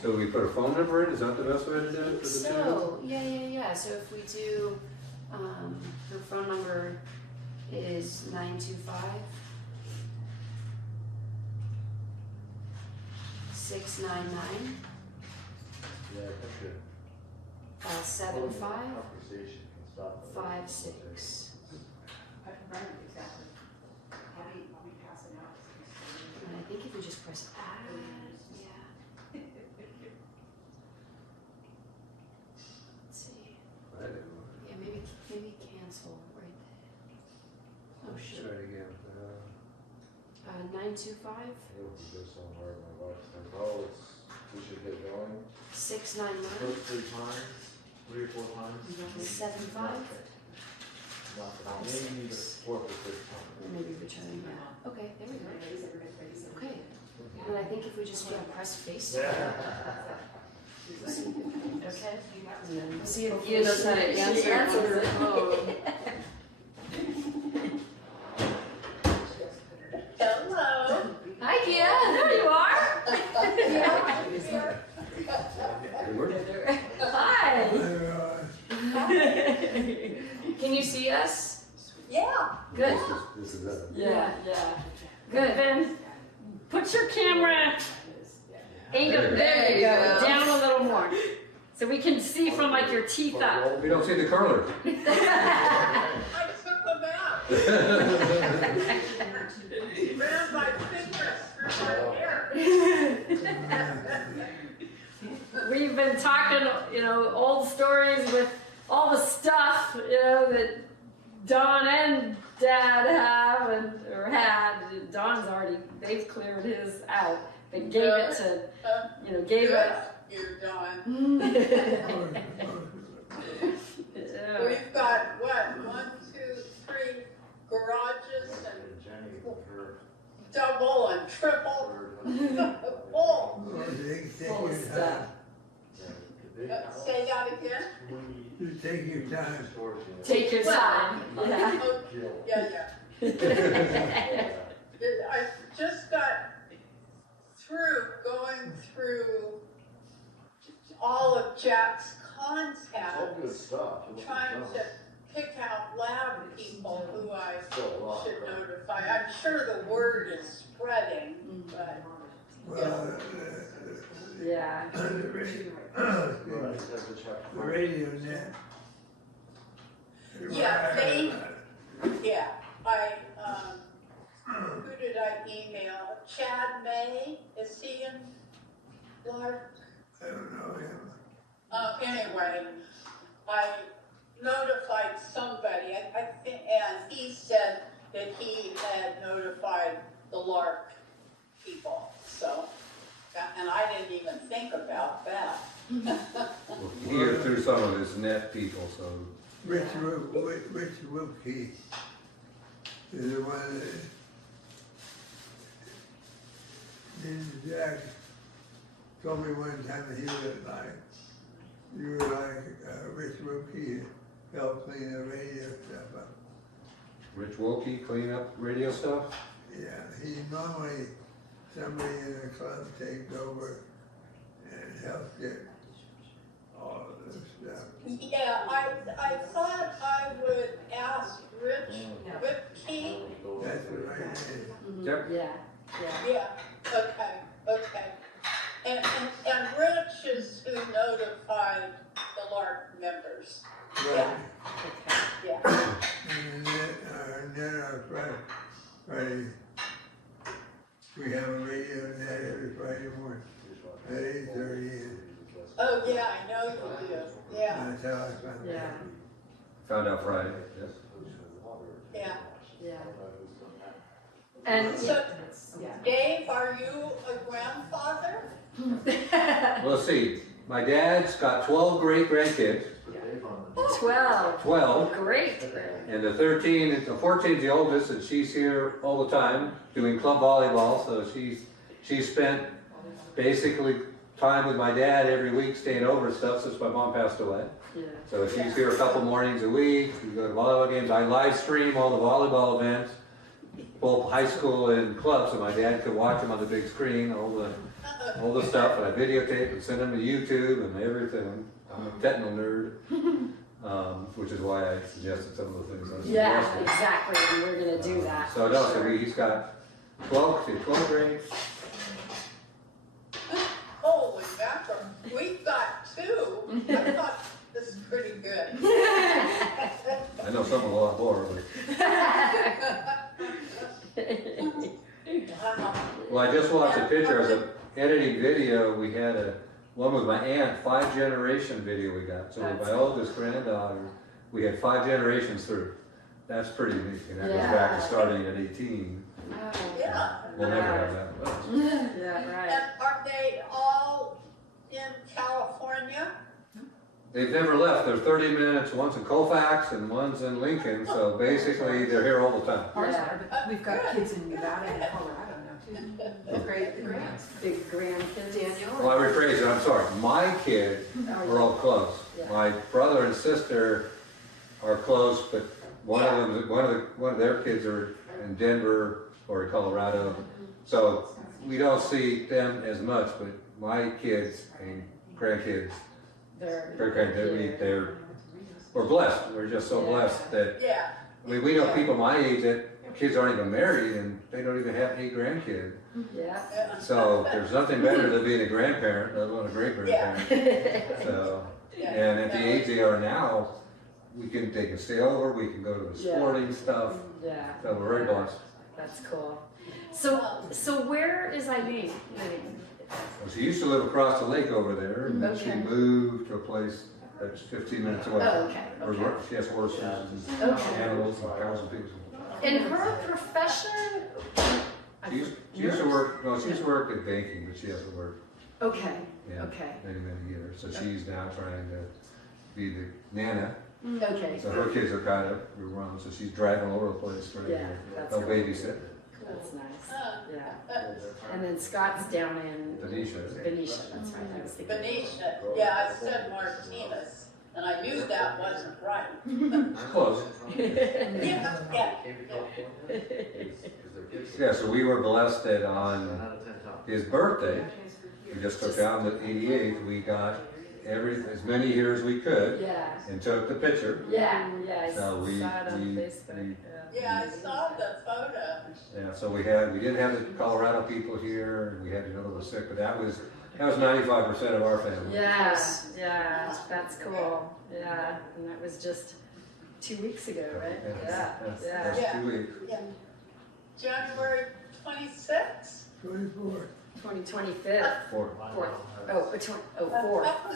So we put a phone number in, is that the best way to do it for the two? So, yeah. So if we do, her phone number is 925 699 75 56. Exactly. I'll be passing out. And I think if we just press add, yeah. Let's see. Yeah, maybe cancel right there. Oh shit. Try it again. 925 It would be just so hard. My wife's like, oh, we should get going. 699 First 3 times, 3 or 4 times. 75. Not for maybe the 4th or 5th time. Maybe return, yeah. Okay, there we go. Okay. And I think if we just press face. Yeah. Okay. And then see if Gia knows how to answer her phone. Hello. Hi, Gia. There you are. Hi. Can you see us? Yeah. Good. This is it. Yeah. Good. Then put your camera angle. There you go. Down a little more, so we can see from like your teeth up. We don't see the color. I took them out. Ran my fingers through my hair. We've been talking, old stories with all the stuff, that Don and Dad have or had. Don's they've cleared his out. They gave it to, gave it. You're done. Yeah. We've got what? 1, 2, 3 garages and Jenny, her, double and triple. Full. Full of stuff. Say that again. You take your time. Take your time. Yeah. Yeah. I just got going through all of Jack's contacts, all good stuff. trying to pick out lab people who I should notify. I'm sure the word is spreading, but Well, Yeah. the radio net. yeah, yeah, who did I email? Chad May, is he in Clark? I don't know him. Anyway, I notified somebody, I think, and he said that he had notified the Lark people, so, and I didn't even think about that. He goes through some of his net people, so. Rich Wilkie is the one that Jack told me one time that he was like, you were like Rich Wilkie, help clean the radio stuff up. Rich Wilkie, clean up radio stuff? Yeah, he normally, somebody in the club takes over and helps get all of this stuff. Yeah, I thought I would ask Rich Whipkey. That's what I did. Yep. Yeah. Yeah, okay. And Rich is who notified the LARP members. Right. Yeah. And then our Friday, we have a radio net every Friday morning at 8:30. Oh, yeah, I know you do. Yeah, That's how I found Yeah. out. Found out Friday, yes. yeah. Yeah. And So, yeah. Dave, are you a grandfather? Well, let's see, my dad's got 12 great grandkids, 12. 12, Great. and the 14's the oldest, and she's here all the time doing club volleyball, so she's spent basically time with my dad every week, staying over and stuff since my mom passed away. Yeah. So she's here a couple mornings a week, we go to volleyball games, I live stream all the volleyball events, both high school and clubs, so my dad could watch them on the big screen, all the stuff, and I videotape and send them to YouTube and everything. I'm a technical nerd, which is why I suggested some of the things I suggested. Yeah, exactly. And we're gonna do that. So no, so he's got 12 grades. Holy mackerel, we've got 2. I thought this is pretty good. I know some a lot more, but. Wow. Well, I just watched a picture, I was editing video, we had one with my aunt, 5-generation video we got. So with my oldest granddaughter, we had 5 generations through. That's pretty neat, and that goes back to starting at 18. Yeah. We'll never have that with us. Yeah, right. And are they all in California? They've never left, they're 30 minutes, one's in Colfax and one's in Lincoln, so basically they're here all the time. Ours Yeah. are, but we've got kids in Nevada and Colorado now too. The grands. Big grandkids. Daniel. Well, I rephrase it, I'm sorry, my kids are all close. Yeah. My brother and sister are close, but one of their kids are in Denver or in Colorado. So we don't see them as much, but my kids and grandkids, we're blessed. We're just so blessed that, Yeah. I mean, we know people my age that kids aren't even married and they don't even have 8 grandkids. Yeah. Yeah. So there's nothing better than being a grandparent, let alone a great grandparent. So, and at the age they are now, they can stay over, we can go to the sporting stuff. Yeah. So we're very blessed. That's cool. So where is Eileen living? Well, she used to live across the lake over there, and then she Okay. moved to a place that's 15 minutes away. Oh, okay, okay. She has horses and Okay. animals and cows and pigs. In her profession? She used to work, no, she used to work in banking, but she hasn't worked Okay, in okay, many years. So she's now trying to be the nana. okay. So her kids are kind of run, so she's driving all over the place for Yeah, that's no cool. babysit. That's nice, yeah. And then Scott's down in Venetia. Venetia, that's right, I was thinking. Venetia. Yeah, I said Martinez, and I knew that wasn't right. Close. Yeah, yeah. Yeah, so we were blessed that on his birthday, we just took down the 88th, we got as many here as we could Yeah, and took the picture. yeah, I So saw we- it on we- Facebook, Yeah, I saw the photo. Yeah, so we didn't have the Colorado people here, and we had another was sick, but that was 95% of our family. Yeah, yeah, that's cool, yeah, and that was just 2 weeks ago, right? Yeah, yeah. That's 2 weeks. Yeah. January 26th? 24. 2025. Four. Fourth.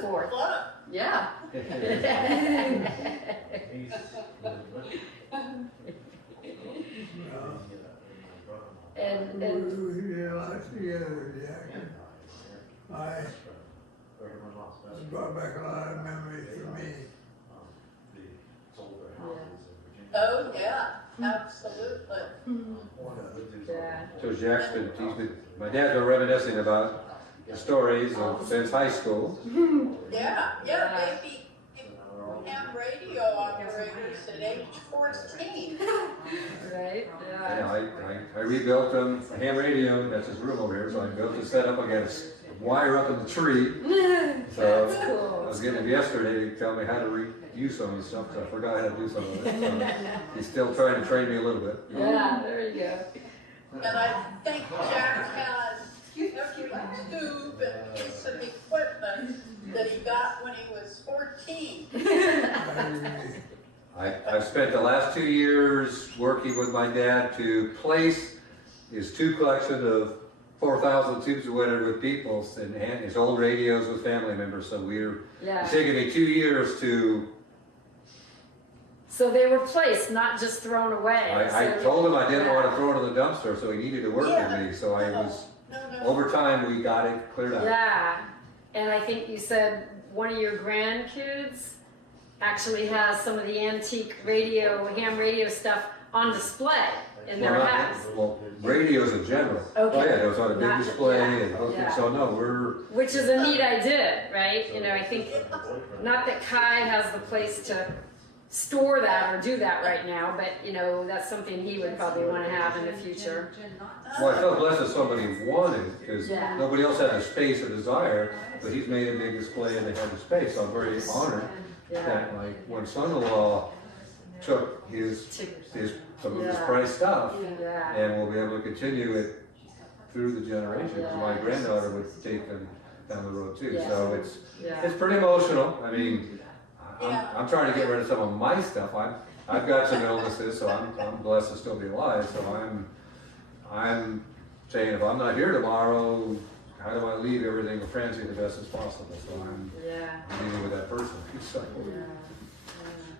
Fourth. Look, Yeah. and We did a lot together, Jack. It brought back a lot of memories for me. oh, yeah, absolutely. yeah. So my dad's been reminiscing about the stories since high school. Yeah, they became ham radio operators at age 14. Right? Yeah, Yeah. I rebuilt a ham radio, that's his room over here, so I built the setup, I got a wire up in the tree. So That's I cool. was getting him yesterday to tell me how to use some of the stuff, so I forgot how to do some of it. So he's still trying to train me a little bit. Yeah, there you go. And I think Jack has tube and piece of equipment that he got when he was 14. I've spent the last 2 years working with my dad to place his tube collection of 4,000 tubes or whatever with people's and his old radios with family members. So it's taken me 2 years to. So they were placed, not just thrown away. I told him I didn't want to throw it in the dumpster, so he needed to work with me. So over time we got it cleared up. Yeah, and I think you said one of your grandkids actually has some of the antique ham radio stuff on display in their house. Well, radios in general. Okay. Oh yeah, it was on a big display yeah. so no, Which is a neat idea, right? You know, I think, not that Kai has the place to store that or do that right now, but you know, that's something he would probably want to have in the future. Well, I felt blessed that somebody wanted, because nobody else had the space or desire, but he's made a big display and they had the space, so I'm very honored that when son-in-law took some of his prized stuff, and we'll be able to continue it through the generations. My granddaughter would take them down the road too, so it's pretty emotional. I mean, I'm trying to get rid of some of my stuff. I've got some illnesses, so I'm blessed to still be alive. So I'm saying if I'm not here tomorrow, how do I leave everything to Francie the best as possible? So I'm dealing with that person. So.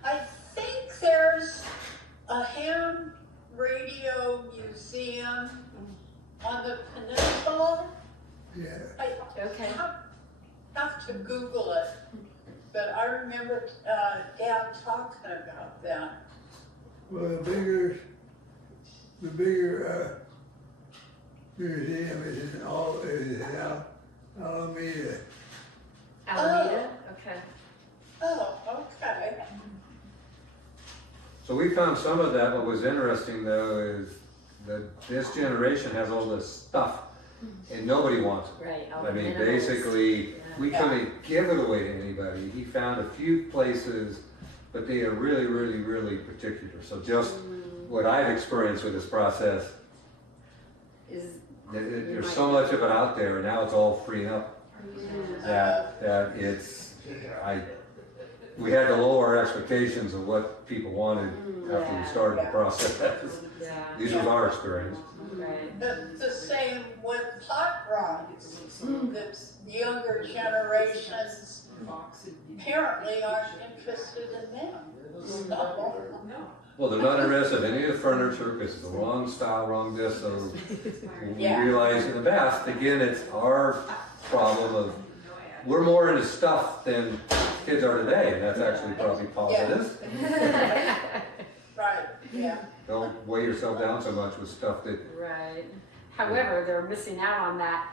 I think there's a ham radio museum on the peninsula. Yeah. I have to Google it, but I remember Dad talking about that. Well, the bigger museum is in Alameda. Alameda? Okay. Oh, okay. So we found some of that. What was interesting though is that this generation has all this stuff and nobody wants it. Right. I mean, basically, we couldn't give it away to anybody. He found a few places, but they are really, really, really particular. So just what I've experienced with this process, there's so much of it out there, and now it's all freeing up that we had to lower our expectations of what people wanted after we started the process. These was our experience. Right. The same with hot rods. The younger generations apparently aren't interested in them. Well, they're not interested in any of the furniture because it's the wrong style, wrong this. So we realize in the past, again, it's our problem of we're more into stuff than kids are today, and that's actually probably positive. Right, yeah. Don't weigh yourself down so much with stuff that. Right. However, they're missing out on that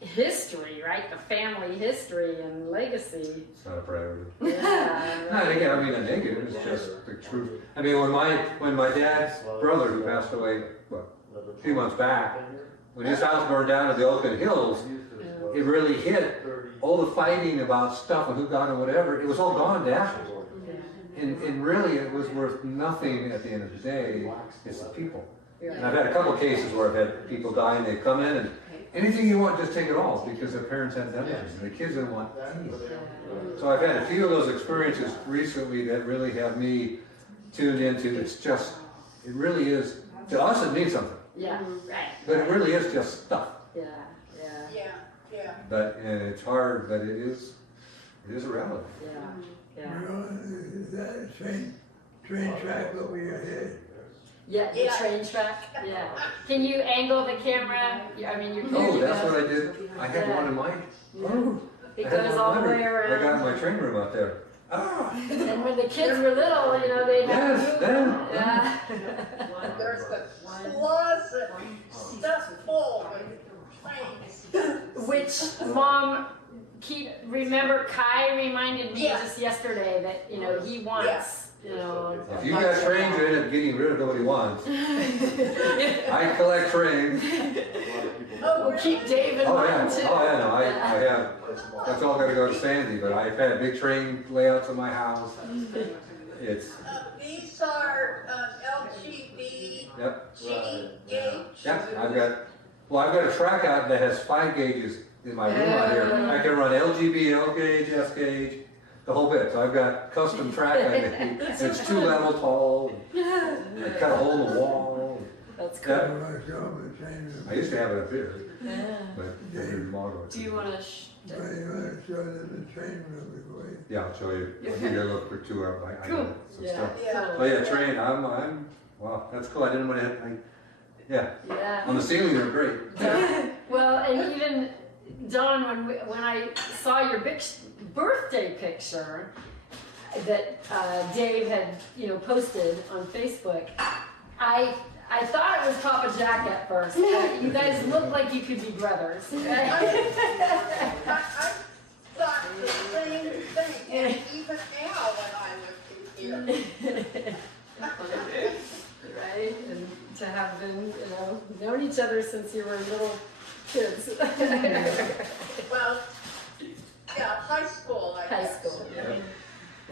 history, right? The family history and legacy. It's not a priority. Yeah. Not again, I mean a negative, it's just the truth. I mean, when my dad's brother, who passed away, a few months back, when his house burned down at the Oakland Hills, it really hit all the fighting about stuff and who got it, whatever. It was all gone to ashes. And really, it was worth nothing at the end of the day. It's the people. And I've had a couple of cases where I've had people die and they come in and anything you want, just take it all because their parents had done it and the kids didn't want anything. So I've had a few of those experiences recently that really have me tuned into. It really is, to us it means something. Yeah, right. But it really is just stuff. Yeah. And it's hard, but it is irrelevant. You know, is that a train track over your head? Yeah, the train track. Yeah. Can you angle the camera? I mean, Oh, that's what I did. I had one in mine. Oh, it goes all the way around. I got my train room out there. And when the kids were little, you know, they'd have to move. Yeah. There's a closet stuffed full with trains. Which, Mom, remember Kai reminded me just yesterday that, you know, he wants, you know. If you got trains, you end up getting rid of nobody wants. I collect trains. We'll keep Dave in mind too. Oh yeah, no, I have. That's all got to go to Sandy, but I've had big train layouts in my house. It's. These are LGB. Yep. G gauge. Yep. I've got Well, I've got a track out that has 5 gauges in my room out here. I can run LGB, L gauge, S gauge, the whole bit. So I've got custom track I made, and it's 2 level tall. And I cut a hole in the wall. That's Yeah. cool. I used to have it up here, Yeah. but we remodeled it. Do you want to? But you want to show them the training room before you. Yeah, I'll show you. I'll give you a look for 2 hours. I Cool. got some Yeah. stuff. Yeah. Oh yeah, train. Wow, that's cool. I didn't want to. Yeah, Yeah. on the ceiling they're great. Well, and even Don, when I saw your birthday picture that Dave had posted on Facebook, I thought it was Papa Jack at first. You guys look like you could be brothers. I thought the same thing, and even now when I look at you. Right? And to have been, known each other since you were little kids. Well, yeah, high school, I High guess. school. Yeah.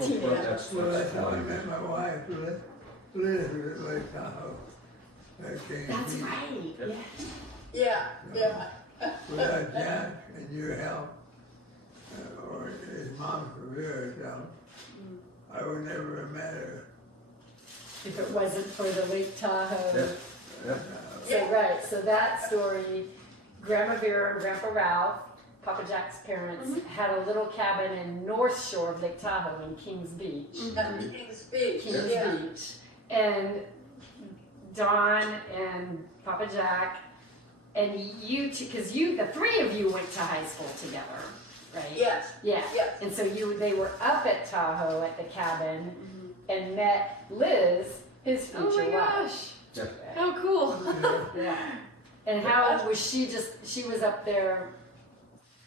Teenage. Well, that's Well, that's how I fine. met my wife, Liz at Lake Tahoe. That came That's deep. right. Yeah, yeah. Without Jack and your help, or his mom Ferbruary's help, I would never have met her. If it wasn't for the Lake Tahoe. Yeah. Yeah. So, right, so that story, Grandma Vera and Grandpa Ralph, Papa Jack's parents, had a little cabin in North Shore of Lake Tahoe in Kings Beach. At King's Beach, Kings yeah. Beach. And Don and Papa Jack and you two, because the 3 of you went to high school together, right? Yes, Yeah. yes. And so they were up at Tahoe at the cabin and met Liz, his future Oh my wife. gosh! Yeah. How cool! Yeah. And how was she she was up there?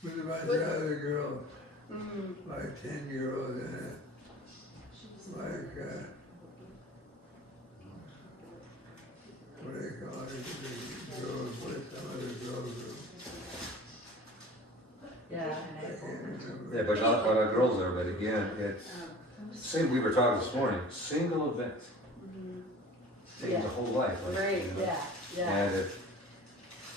With a bunch of other girls, Mm, like 10 girls and what do they call it? The girls with some other girls. yeah. I can't remember. Yeah, but not a lot of girls there, but again, it's, we were talking this morning, single event. Takes Yeah. a whole life. like, Great, you know. yeah, yeah. And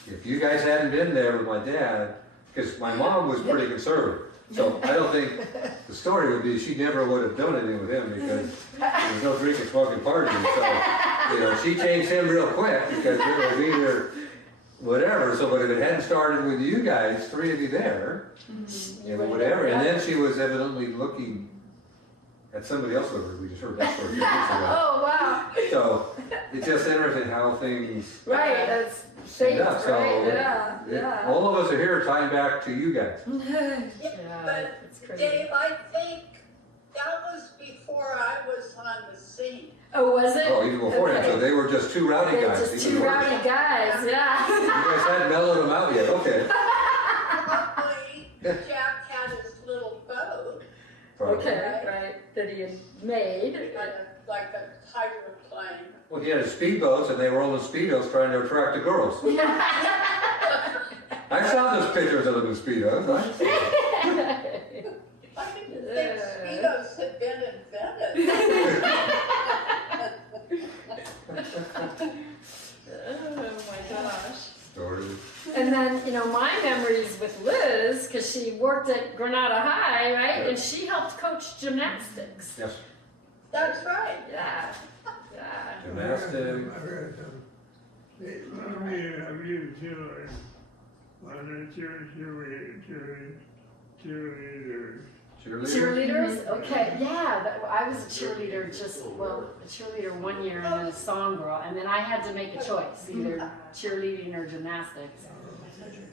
if you guys hadn't been there with my dad, because my mom was pretty conservative, so I don't think the story would be she never would have done anything with him because there was no drinking, smoking, partying. So, she changed him real quick because it was either whatever. So, but if it hadn't started with you guys, 3 of you there, whatever, and then she was evidently looking at somebody else over. We just heard that story 2 weeks ago. Oh, wow. So it's just interesting how things Right, that's fate, end up. So right? Yeah. all of us are here tying back to you guys. Yeah, Yeah, but it's crazy. Dave, I think that was before I was on the scene. Oh, was it? Oh, even before that, so they were just 2 rowdy They're guys. just even 2 worse. rowdy guys, yeah. You guys hadn't mellowed them out yet. Okay. Probably Jack had his little boat, Probably. Okay, right, that he had made. like a hydroplane. Well, he had his speedboats, and they were all in speedos trying to attract the girls. I saw those pictures of them in speedos. I didn't think Speedos had been invented. Oh my gosh. Story. And then, my memories with Liz, because she worked at Granada High, right? Yeah. And she helped coach gymnastics. Yes. That's right. Yeah. Yeah. Gymnastics. I heard some. I've used children on the cheerleaders. Cheerleaders. Cheerleaders? Okay, yeah. I was a cheerleader a cheerleader 1 year and then a song girl. And then I had to make a choice, either cheerleading or gymnastics.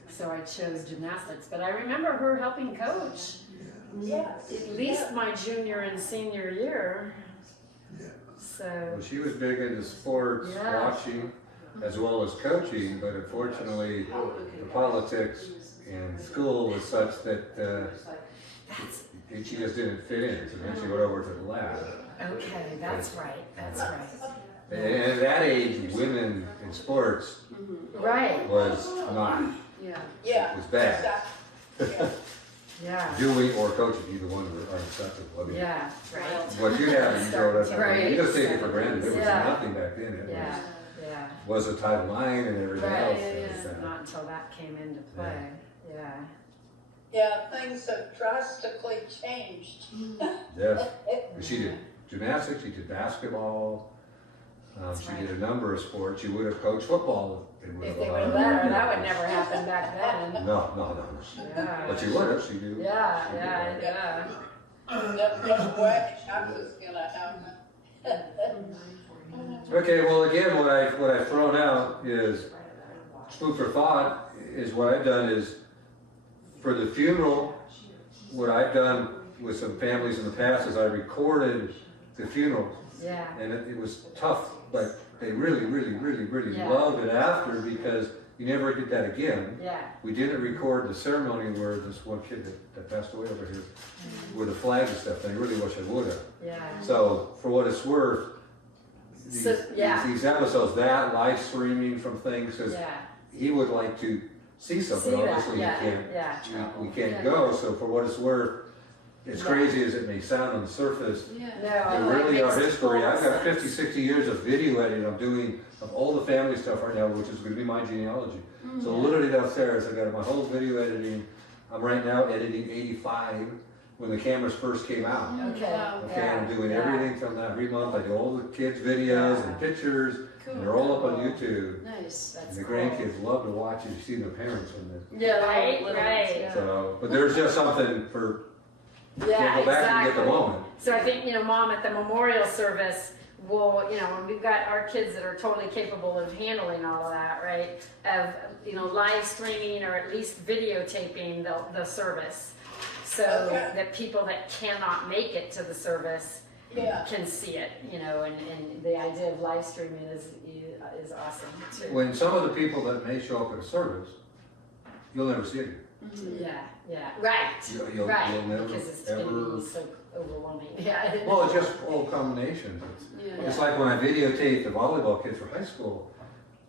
So I chose gymnastics. But I remember her helping coach Yes. at least my junior and senior year. So, Well, she was big into sports, Yeah. watching, as well as coaching, but unfortunately, the politics in school was such that she just didn't fit in. So then she went over to the lab. okay, that's right. That's right. And at that age, women in sports Right. was not, Yeah. Yeah. was bad. Exactly. Yeah. Doing or coaching, either one are acceptable. I mean, Yeah. Right. what you have, you throw it up. Right. You just take it for granted. There was Yeah. nothing back then. It Yeah. was, Yeah. was a Title IX and everything Right, else. yeah. Not until that came into play, yeah. Yeah, things have drastically changed. Yes. She did gymnastics, she did basketball, That's she right. did a number of sports. She would have coached football if If they would have let her, that would never happen back then. No. Yeah. But she would have, she do. Yeah. There's no way that was gonna happen. Okay, well again, what I've thrown out is food for thought. Is what I've done is for the funeral. What I've done with some families in the past is I recorded the funeral, Yeah. and it was tough, but they really Yeah. loved it after because you never did that again. Yeah. We didn't record the ceremony where this one kid that passed away over here, with the flags and stuff. And I really wish I would have. Yeah. So for what it's worth, these, So, yeah. these episodes, that live streaming from things, because Yeah. he would like to see something. See that, Obviously, yeah, you can't. yeah. We can't go. So for what it's worth, as crazy as it may sound on the surface, Yeah. No, and it really makes our history. total I've got sense. 50, 60 years of video editing I'm doing of all the family stuff right now, which is going to be my genealogy. So literally downstairs, I've got my whole video editing. I'm right now editing 85 when the cameras first came out. Okay. Okay, Yeah. I'm doing Yeah. everything from that every month. I do all the kids' videos and pictures, and they're all up on YouTube. Nice. And That's the cool. grandkids love to watch it. You see the parents when they're Yeah, right, Little right. ones, yeah. so. But there's just something for Yeah, can't go back and get the exactly. moment. So I think, Mom, at the memorial service, will, when we've got our kids that are totally capable of handling all of that, right? Of, live streaming or at least videotaping the service. So Okay. that people that cannot make it to the service Yeah. can see it, and the idea of live streaming is awesome too. when some of the people that may show up at a service, you'll never see it. Yeah, right, You'll right, never because it's gonna ever. be so overwhelming, yeah. Well, it's just all combinations. It's like when I videotaped the volleyball kids for high school,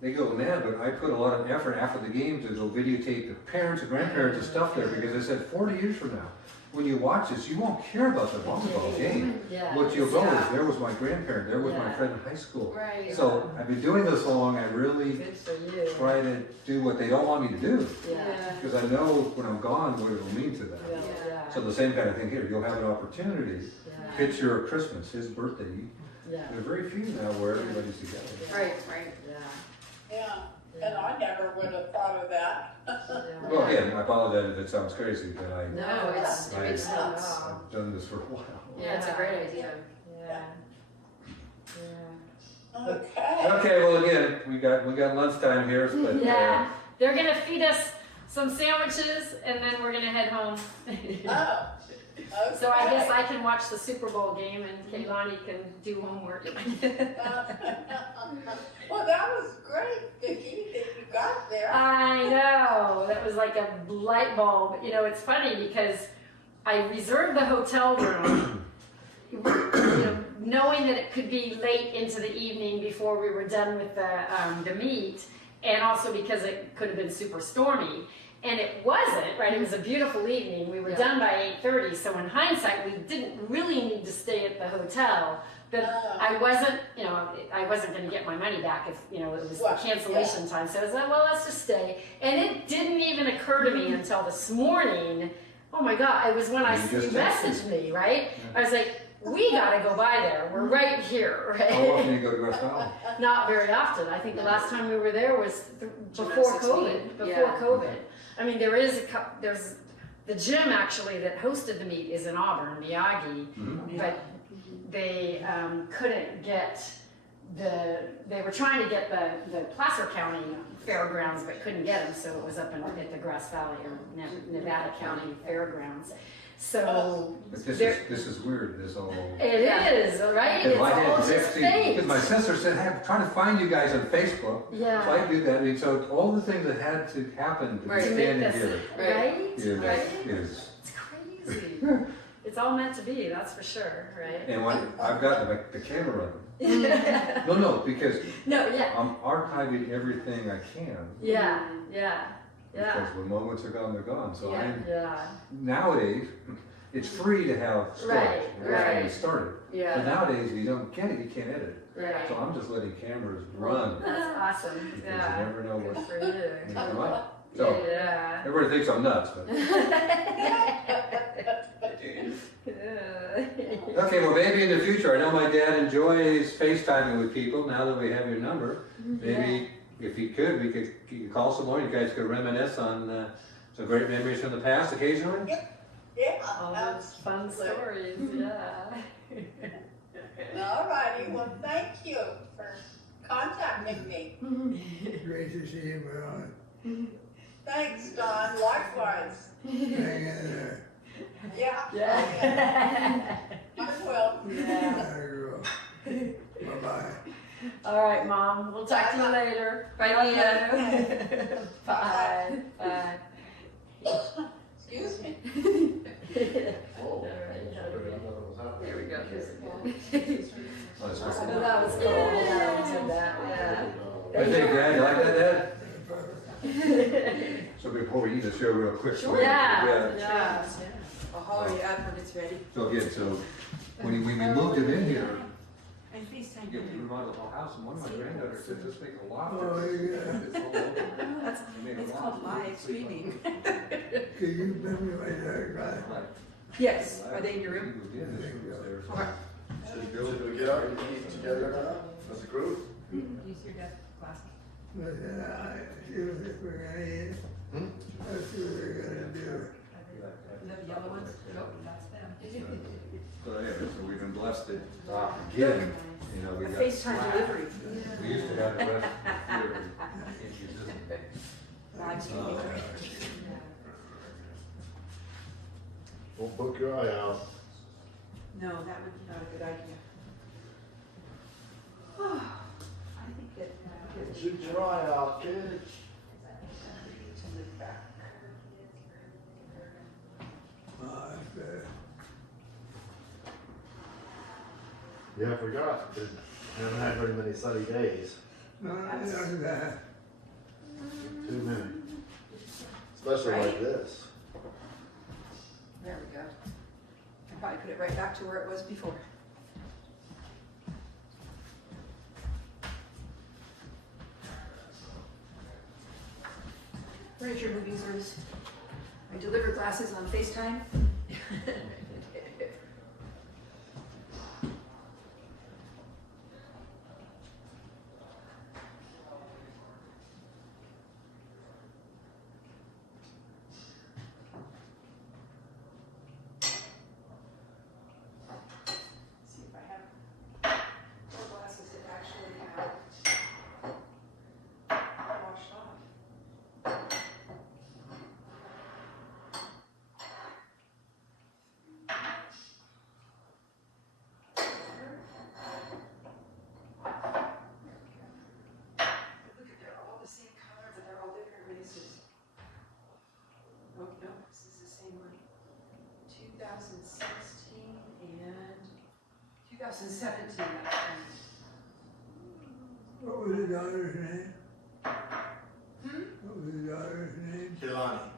they go mad, but I put a lot of effort after the game to go videotape the parents and grandparents and stuff there because I said 40 years from now, when you watch this, you won't care about the volleyball game. Yeah. What you'll go Yeah. is, there was my grandparent, there was my Yeah. friend in high school. Right. So I've been doing this so long, I really Good for you. try to do what they don't want me to do Yeah. because I know when I'm gone what it will mean to them. Yeah. So the same kind of thing here, you'll have an opportunity. Yeah. Picture of Christmas, his birthday. Yeah. There are very few now where everybody's together. Right. Yeah, and I never would have thought of that. Well, again, I apologize if it sounds crazy, but No, it makes sense. I've done this for a while. Yeah, it's a great idea. Yeah. Okay. Okay, well, again, we got lunchtime here, but Yeah. They're gonna feed us some sandwiches and then we're gonna head home. Oh, okay. So I guess I can watch the Super Bowl game and Kaylani can do homework. Well, that was great, Vicki, that you got there. I know, that was like a light bulb. It's funny because I reserved the hotel room, knowing that it could be late into the evening before we were done with the meet, and also because it could have been super stormy. And it wasn't, right? It was a beautiful evening. We were done by 8:30, so in hindsight, we didn't really need to stay at the hotel. But I wasn't going to get my money back if, it was the cancellation time. So I was like, well, let's just stay. And it didn't even occur to me until this morning. Oh my God, it was when you messaged me, right? I was like, we gotta go by there. We're right here, right? how often do you go to Grass Valley? Not very often. I think the last time we were there was before Gymnastics COVID. meet. Before Yeah. COVID. I mean, there's the gym actually that hosted the meet is in Auburn, Miyagi, but they couldn't get they were trying to get the Placer County fairgrounds, but couldn't get them, so it was up at the Grass Valley or Nevada County Fairgrounds. So But this is weird, this whole. it is, right? It's all just fake. Because my sister said, hey, I'm trying to find you guys on Facebook. Yeah. So I do that. I mean, so all the things that had to happen to be Right. standing here Right? is, Right? is. It's crazy. It's all meant to be, that's for sure, right? And when I've got the camera running. No, because No, yeah. I'm archiving everything I can. Yeah. Because when moments are gone, they're gone. So Yeah. nowadays, it's free to have storage. Right, That's how we right. started. But Yeah. nowadays, if you don't get it, you can't edit it. Yeah. So I'm just letting cameras run. That's awesome. Because Yeah. you never know Good what for you. may come up. So, Yeah. everybody thinks I'm nuts, but. Okay, well, maybe in the future, I know my dad enjoys FaceTiming with people now that we have your number. Maybe if you could, you could call some more, you guys could reminisce on some great memories from the past occasionally. Yeah. All those fun stories, yeah. All righty, well, thank you for contacting me. Great to see you, Marilyn. Thanks, Don, likewise. Hang in there. Yeah. Yeah. I will. Yeah. I will. Bye-bye. All right, Mom. We'll talk to you later. Bye, Leah. Bye. Bye. Excuse me. Oh. There we go. Oh, that's Oh, good. that was cool. Yeah, we did that. Yeah. I think, Dad, you like that, Dad? So before we eat, let's share real quick. Sure. Yeah. Yeah. I'll holler you up when it's ready. So again, so when we moved him in here, And FaceTime you you. remodeled the whole house, and one of my granddaughters said, just make a loft. Oh, yeah. It's all over. That's, You make a it's loft. called live streaming. Can you bring me my dad, Like, Yes, are they in your he room? moved in, this was there. Okay. Should we get our meetings together now, as a group? Use your dad's glasses. But then I see what we're gonna eat. I see what we're gonna do. The yellow ones? Nope, that's them. So anyway, so we've been blessed it again, you know, we A got. FaceTime delivery. We used to have the rest here in existence. Live streaming. Don't poke your eye out. No, that would be not a good idea. I think that. Shoot your eye out, kid. To look back. That's bad. Yeah, I forgot. I haven't had very many sunny days. No, that's that. Too many. Especially like Right? this. There we go. I probably put it right back to where it was before. Where's your moving service? I deliver glasses on FaceTime. See if I have more glasses that actually have washed off. Look at, they're all the same color, but they're all different races. Oh, no, this is the same one. 2016 and 2017. What was the daughter's name? Hmm? What was the daughter's name? Kehlani.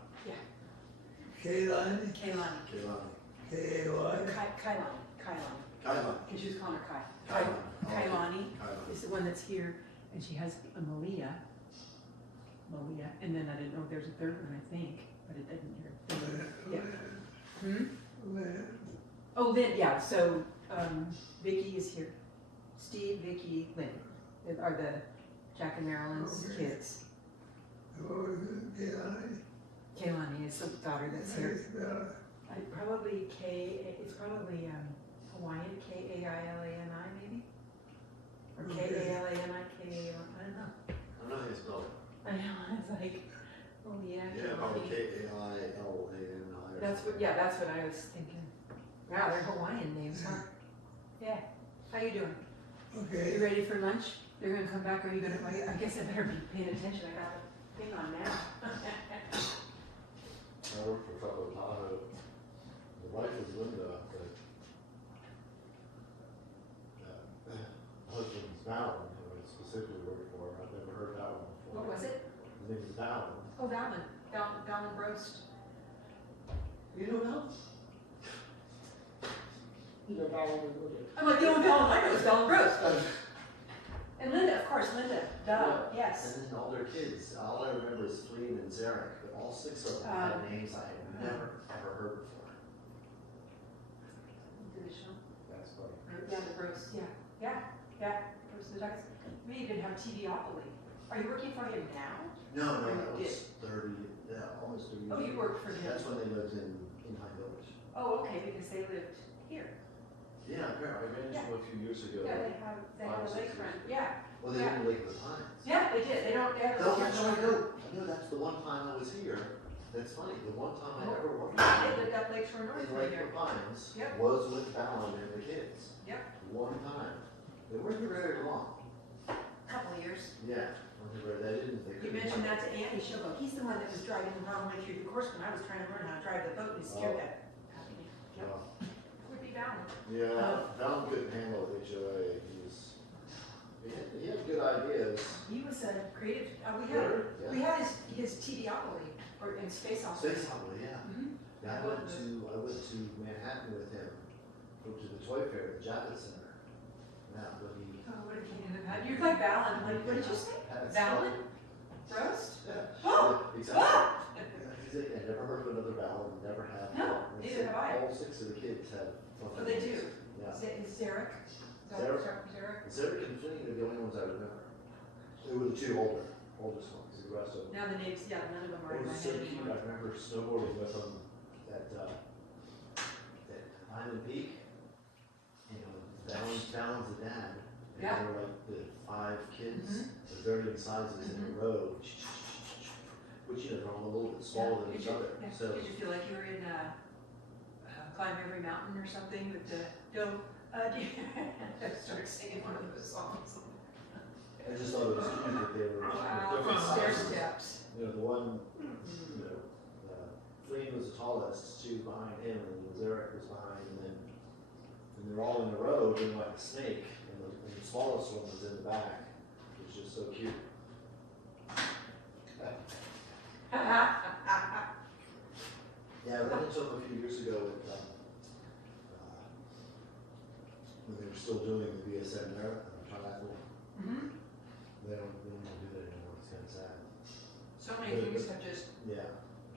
Kaylani? Kaylani. Kehlani. K-A-Y? Kaylani. Kylan. Because she was calling her Kai. Kylan. Kaylani Kylan. is the one that's here, and she has a Malia. And then I didn't know if there's a third one, I think, but it didn't hear. Yeah. Hmm? Lynn. Oh, Lynn, yeah, so, Vicky is here. Steve, Vicky, Lynn, they are the Jack and Marilyn's Okay. kids. What was it? Kaylani? Kaylani is the daughter that's here. Spell I probably it's probably Hawaiian, K-A-I-L-A-N-I maybe? Or Okay. K-A-L-A-N-I, I don't know. I'm not gonna spell it. I know, it's like, oh yeah. Yeah, probably Kaylani. Kailani. That's what I was thinking. Wow, they're Hawaiian names, huh? Yeah, how you doing? You Okay. ready for lunch? They're gonna come back, or are you gonna, I guess I better be paying attention, I got a thing on now. I worked for a couple of Tahoe. The wife was Linda, but husband's Fallon, who I specifically worked for. I've never heard that one before. What was it? His name is Fallon. Oh, that one, Dallin Roast. You don't know? I'm like, the only Dallin I know is Dallin Roast. And Linda, of course, Linda, duh, yes. And then all their kids, all I remember is Flea and Zarek, but all 6 of them had names I had never, ever heard before. That's funny. Yeah, the Bruce, yeah, Bruce the Ducks. We even have TVopoly. Are you working for him now? No, Or that you was 30, almost 30 years. Oh, you worked for him. That's when they lived in High Village. Oh, okay, because they lived here. Yeah, apparently, I ran into them a few years ago. Yeah, they have a 5 or 6 lakefront, years ago. yeah. Well, they didn't Lake of the Pines. Yeah, they did, they don't, they have. No, actually, no, that's the one time I was here. That's funny, the one time I ever worked They lived up Lakeshore North in right Lake here. of the Pines Yep. was with Fallon and the kids. Yep. One time. They weren't here very long. Couple of years. Yeah, when they were, they didn't, they You couldn't. mentioned that to Andy Shobo, he's the one that was driving the wrong way through the course when I was trying to learn how to drive the boat and he scared that. Yep, Well, would be bound. yeah, Fallon couldn't handle HOA. He had good ideas. He was a creative, Yeah. we had his TVopoly, or in Space Opera. Space Opera, yeah. Mhm. Yeah, I went to Manhattan with him, went to the toy fair, the Javits Center. Yeah, but he. Oh, what did he end up having? You're like Valen, what did you say? Had Valen? stuff. Roast? Yeah. Oh! Exactly. Ah! He's like, I never heard of another Valen, never have. No, And neither have I. All 6 of the kids have. Oh, they do. Yeah. Is Zarek? Zarek? Zarek and Flynn are the only ones I remember. They were the 2 oldest ones, the rest of them. Now the names, yeah, none of them are It in my was so head cute, anymore. I remember snowboarding with them at Diamond Peak. You know, Fallon's the dad. And Yeah. they were like the 5 kids, Mhm. of varying sizes in a row. Which, you know, they're all a little bit smaller than Did each you- other, yeah. so. Did you feel like you were in Climb Every Mountain or something with the, start singing one of those songs. I just thought it was cute that they were Wow, different stair sizes. steps. You know, the one, you know, Flynn was the tallest, 2 behind him, and Zarek was behind, and they're all in a row doing like a snake, and the smallest one was in the back, which is just so cute. Yeah, I ran into them a few years ago when they were still doing the BSN marathon triathlon. Mhm. They don't do that anymore, it's kind of sad. So many things have just, Yeah,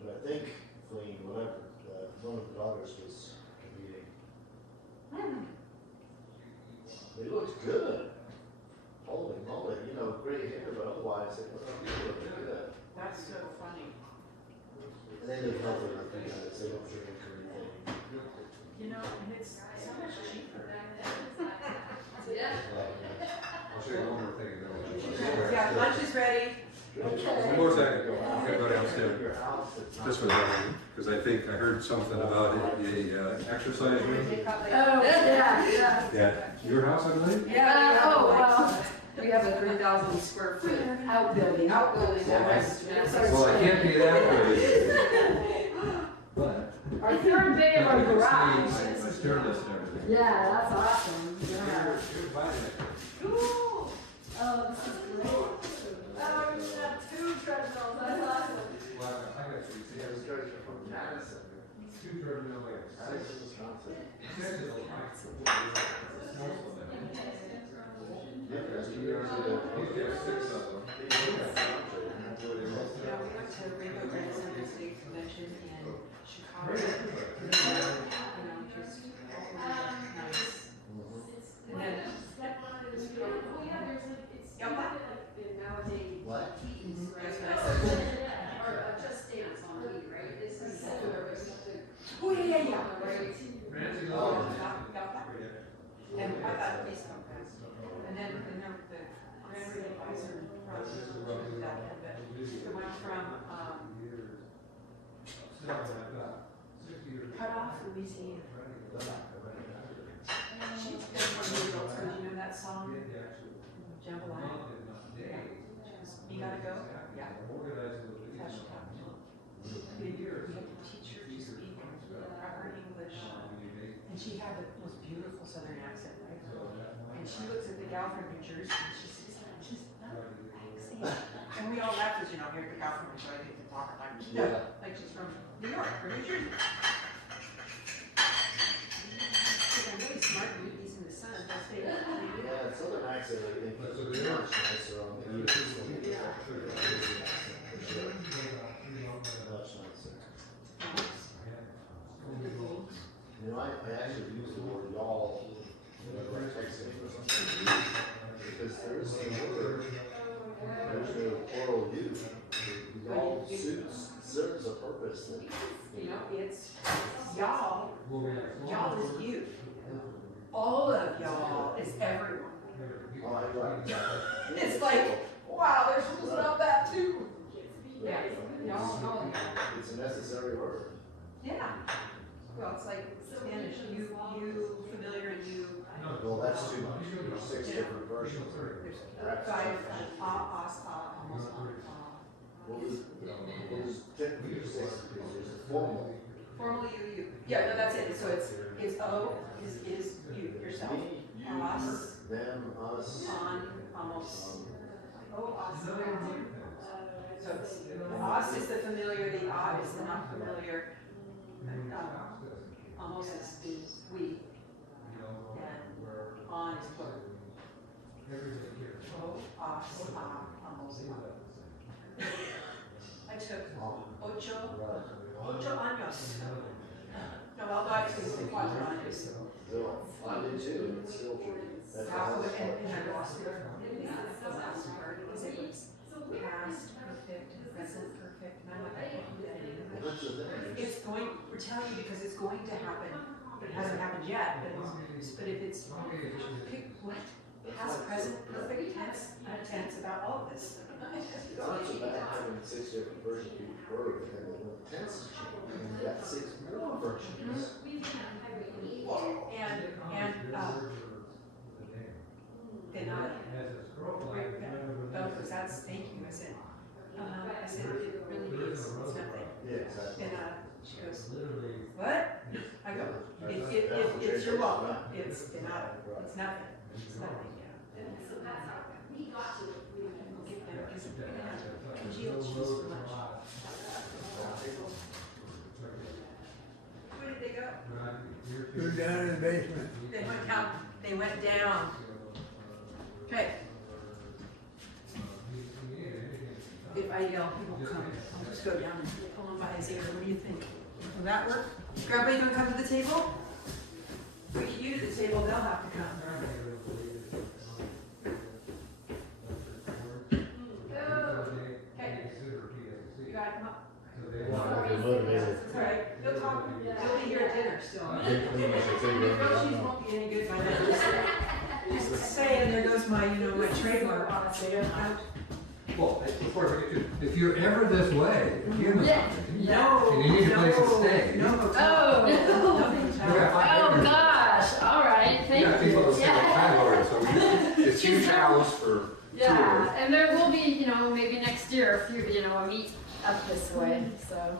but I think Flynn, whatever, one of the daughters was competing. They looked good. Holy moly, you know, gray hair, but otherwise they look good. that's so funny. And they live healthy, I think, they don't drink or anything. You know, and it's so much cheaper. Yeah. I'll show you one more thing. Yeah, lunch is ready. One more second, I'm gonna go downstairs. Your house, it's not. Just for that, because I think I heard something about a exercise room. Oh, yeah. Yeah, your house, I believe? Yeah. Oh, well, we have a 3,000 square foot Outbuilding. outbuilding that was. Well, I can't be that way. But. Our 3rd day of our garage. My stair list and everything. Yeah, that's awesome. Yeah. You're buying it. Cool. Oh, this is great. Oh, you have 2 treadmills, that's awesome. Well, I got you, see, I was Guys are from Madison. 2 treadmill like Madison, Wisconsin. Yeah, there's 2 years ago. Yeah, we went to Rainbow Grandson State Convention in Chicago. You know, just nice. And then, What? that's what I said. Oh, yeah. Ramsey Oh, Law. And I thought he's so fast. And then the Grand Reading Advisor from that, but it went from, Cut Off Louisiana. She's been one of the girls, did you know that song? Jambalaya. You gotta go? Yeah. That's how she talked. We had to teach her to speak proper English. And she had the most beautiful southern accent, right? And she looks at the gal from New Jersey and she says, she's not accent. And we all laughed, because you know, here's the gal from New Jersey, they talk like, like she's from New York or New Jersey. I'm really smart movies in the sun, that's they do. Yeah, Southern accent, I think it's much nicer on the ears than the accent, for sure. Much nicer. You know, I actually use the word y'all whenever I text anyone. Because there is no word, there's no plural you. Y'all serves a purpose that, You know, it's y'all. Y'all is you. All of y'all is everyone. oh, I like that. It's like, wow, there's rules about that too. Yeah, y'all, y'all. It's a necessary word. Yeah. Well, it's like Spanish, you, familiar, and you. Well, that's too much. There's 6 different versions. There's That's 5, too much. almost, Well, there's technically 6, because there's a formal. Formal you. Yeah, no, that's it. So it's O is you, yourself. Me, you, Us. them, us. On, almost. Oh, us. So it's, the us is the familiar, the odd is the not familiar. Almost is we. And on is plural. Oh, us, almost. I took ocho años. No, I'll actually say 4 años. Still, I did too, and it's still true. That's the And hardest part. I lost it. The last part was it was past perfect and present perfect. And I'm like, I can't do that Well, anymore. that's the thing. It's going, we're telling you because it's going to happen, but it hasn't happened yet. But if it's, pick what? Past, present, perfect tense, tense about all of this. It's not so bad having 6 different versions of each word, but then when the tense is changed, and you've got 6 more versions. And then because that's, thank you, I said, it really is, it's nothing. Yeah, exactly. And she goes, what? I go, it's your welcome, it's not, it's nothing, it's nothing, yeah. Get them, because we're gonna have congealed cheese for lunch. Where did they go? Go down in the basement. They went down. Okay. If I yell, people come. I'll just go down and pull him by his ear. What do you think? Will that work? Grandpa, you gonna come to the table? We get you to the table, they'll have to come. Okay. You gotta come up. Motivated. It's all right. They'll talk. They'll be here at dinner still. They pretty much say, Grilled cheese won't be any good by then. Just saying, there goes my, my trademark. Well, before I forget to, if you're ever this way, give us Yeah. something. No. And you need a place to stay. No hotel. Oh, We got 5 oh bedrooms. gosh, all right, We thank got people that you. stay like landlords, so it's huge house for Yeah, tours. and there will be, maybe next year, a few, a meet up this way, so,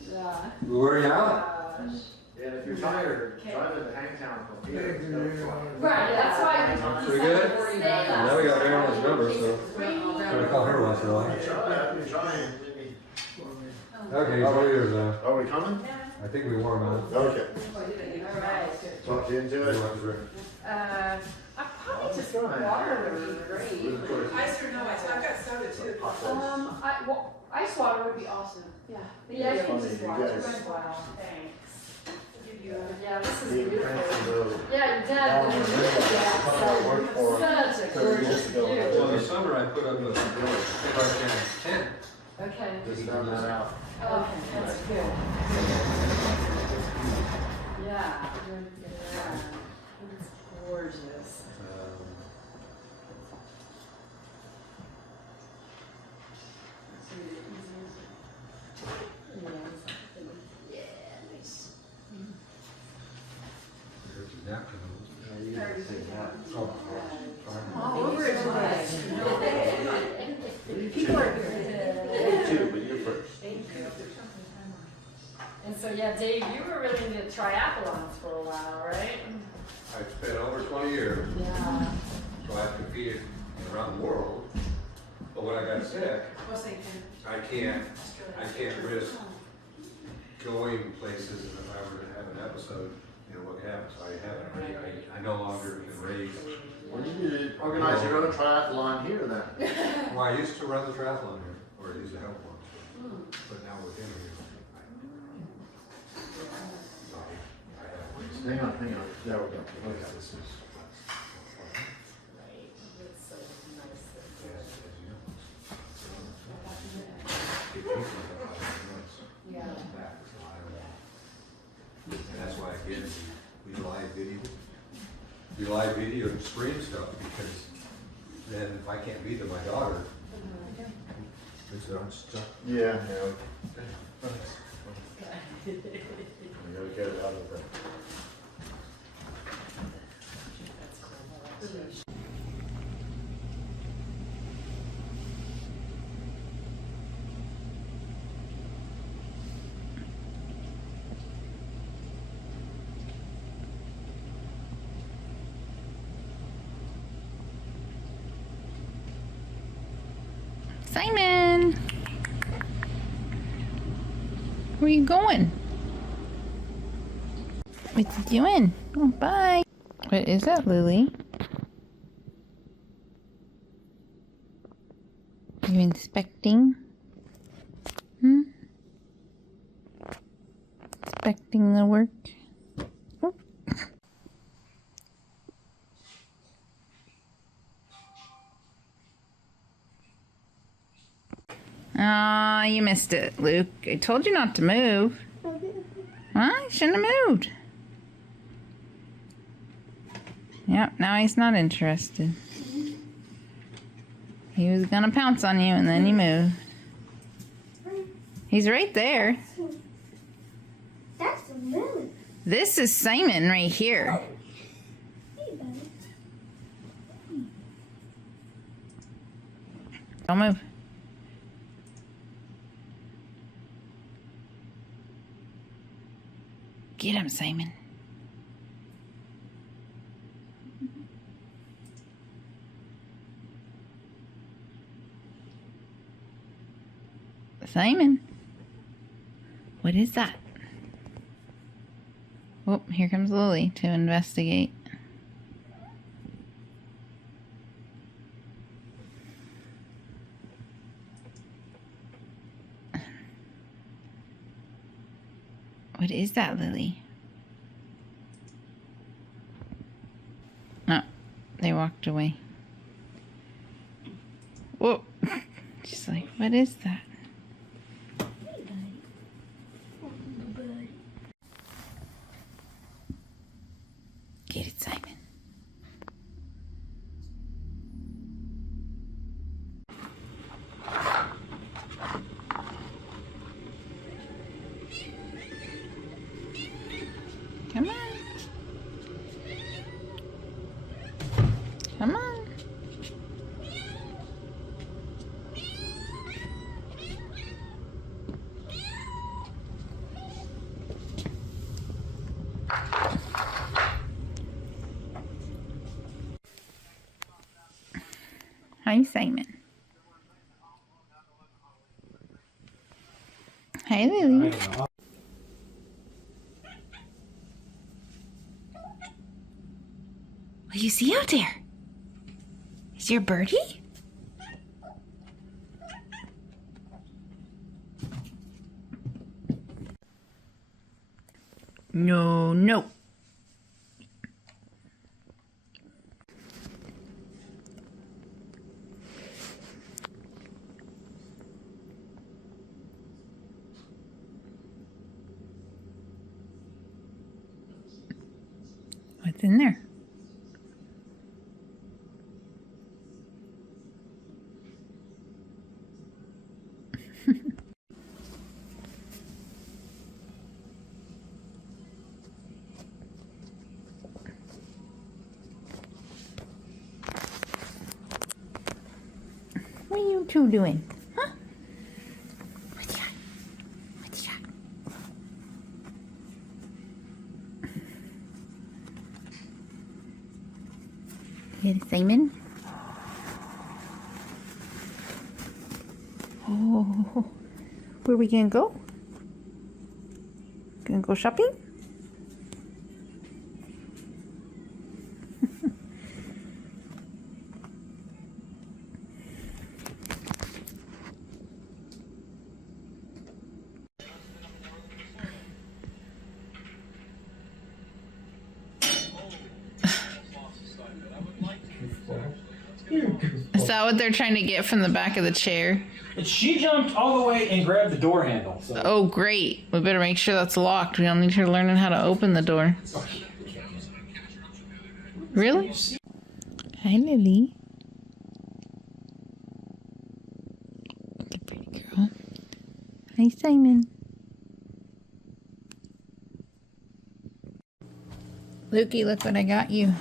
yeah. We'll wear you out. Gosh. Yeah, if you're tired, drive into Hangtown from here. Right, that's why. Pretty good? Stay Now we got Marilyn's number, so try to call her once in a while. Trying. Okay, so yours, Are we coming? I think we warm up. Okay. All right. Talk you into it. I probably just water would be great. Ice or no ice? I've got soda too. Ice water would be awesome. Yeah. Yeah, I can just watch it. Wow, thanks. Yeah, this is beautiful. Yeah, your dad did such a gorgeous view. Well, in the summer I put up a tent. Okay. Just found that out. Okay, that's good. Yeah. It's gorgeous. All over it today. People are here. Two, but you're first. And so, yeah, Dave, you were really into triathlons for a while, right? I've spent over 20 years, Yeah. so I've competed around the world. But when I got sick, What's thinking? I can't risk going places, and if I were to have an episode, And what happened, so I haven't really, I no longer can raise. Well, you need to organize your own triathlon here then. Well, I used to run the triathlon here, or I used to help one, but now with him here. So I have raised. Hang on. There we go. Okay, Okay. this is. Right. It's so nice that Yeah. And that's why again, we live video and stream stuff, because then if I can't be to my daughter, it's on stuff. Yeah. We gotta get it out of there. Simon! Where you going? What you doing? Oh, bye. What is that, Lily? You inspecting? Inspecting the work? Oh. Ah, you missed it, Luke. I told you not to move. Huh? You shouldn't have moved. Yep, now he's not interested. He was gonna pounce on you and then he moved. He's right there. That's a moon. This is Simon right here. Hey, buddy. Don't move. Get him, Simon. Simon. What is that? Oh, here comes Lily to investigate. What is that, Lily? No, they walked away. Whoa. She's like, what is that? Hey, buddy. Oh, buddy. Get it, Simon. Come on. Come on. Hi, Simon. Hi, Lily. What do you see out there? Is your birdie? No, no. What's in there? What are you two doing? Huh? What you got? What you got? Get it, Simon? Oh, where are we gonna go? Gonna go shopping? that what they're trying to get from the back of the chair? And she jumped all the way and grabbed the door handle. So. Oh, great. We better make sure that's locked. We don't need her learning how to open the door. Really? Hi, Lily. Good pretty girl. Hi, Simon. Lukey, look what I got you.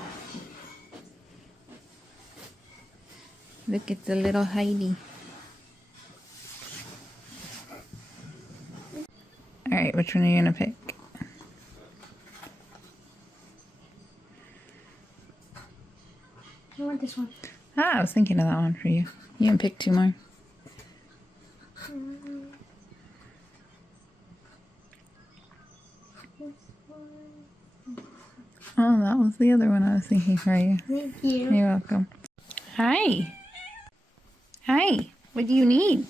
Look, it's a little Heidi. Alright, which one are you gonna pick? I want this one. Ah, I was thinking of that one for you. You can pick two more. Oh, that was the other one I was thinking for you. Thank you. You're welcome. Hi. Hi. What do you need?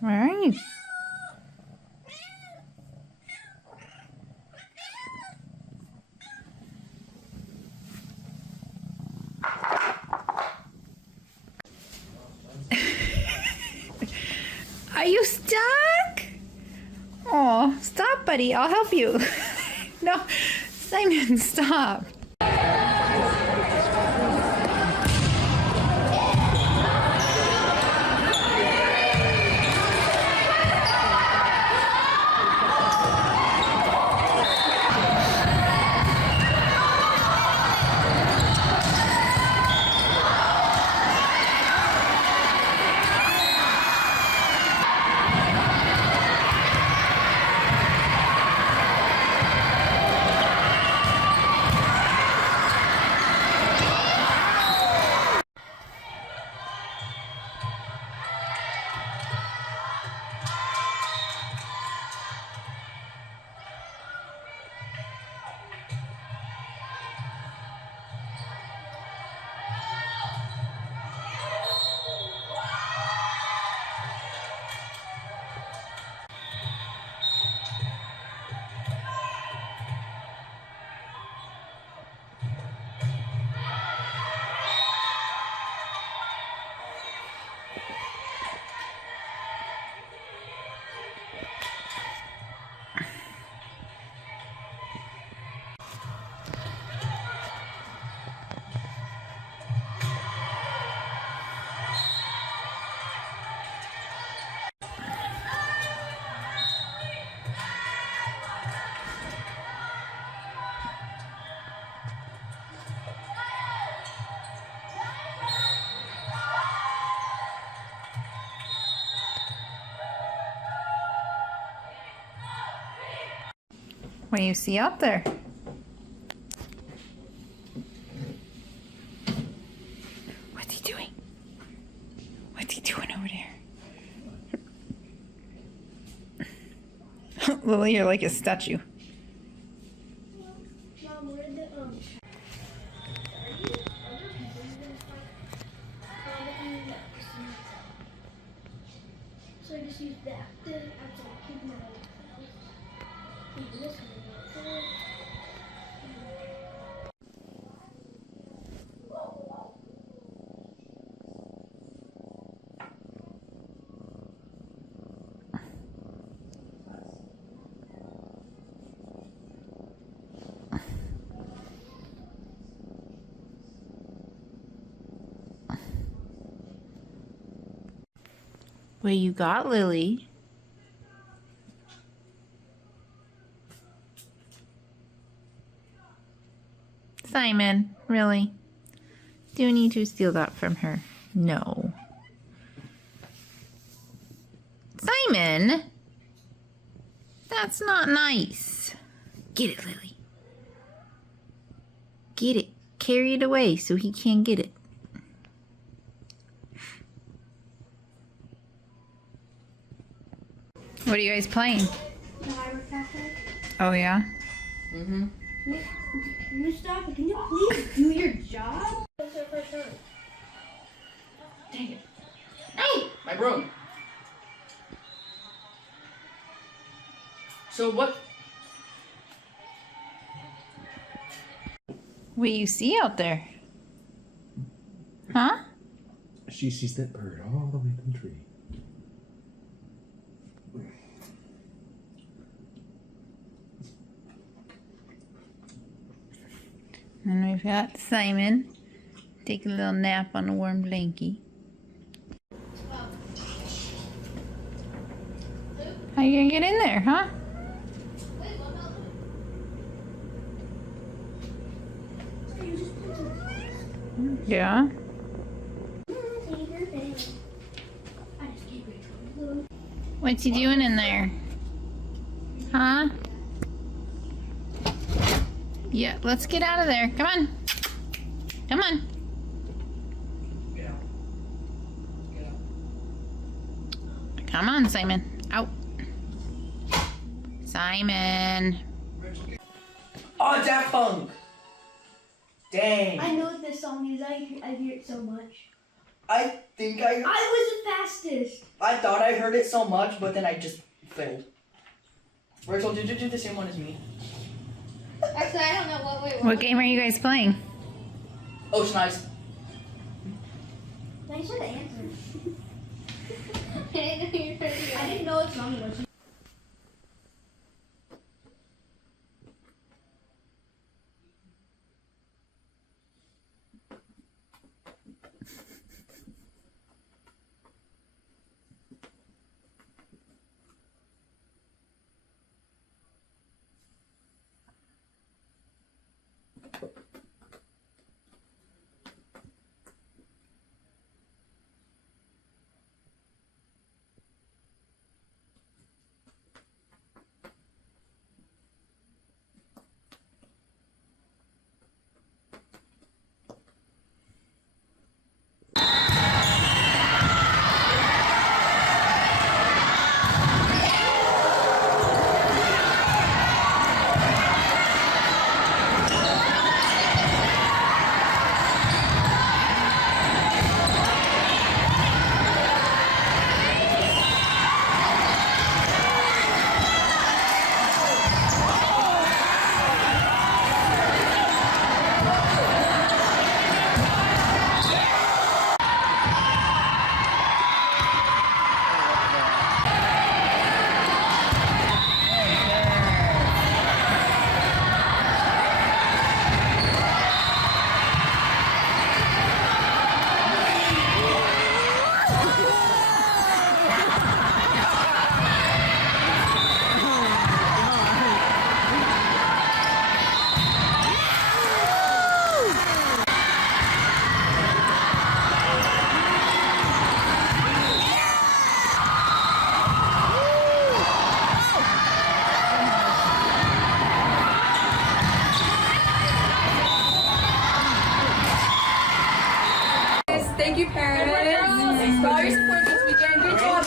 Where are you? Are you stuck? Oh, stop, buddy. I'll help you. No, Simon, stop. What do you see out there? What's he doing? What's he doing over there? Lily, you're like a statue. Mom, where did the so I just use that. Then I keep my keep this one. What you got, Lily? Simon, really? Do you need to steal that from her? No. Simon! That's not nice. Get it, Lily. Get it. Carry it away so he can't get it. What are you guys playing? Oh, yeah? Mm-hmm. Mustafa, can you please do your job? Dang it. No! My broom. So what? What do you see out there? Huh? She sees that bird all the way up the tree. And we've got Simon taking a little nap on a warm blankie. How you gonna get in there, huh? Yeah. What's he doing in there? Huh? Yeah, let's get out of there. Come on. Come on. Get out. Get out. Come on, Simon. Out. Simon. Oh, Daft Punk! Dang. I know what this song is. I hear it so much. I think I was the fastest. I thought I heard it so much, but then I just failed. Rachel, did you do the same one as me? Actually, I don't know what. Wait, What game are you guys playing? Ocean Eyes. Thanks for the answer. I didn't know what song it was. Thank you, parents, for all your support this weekend. Good job,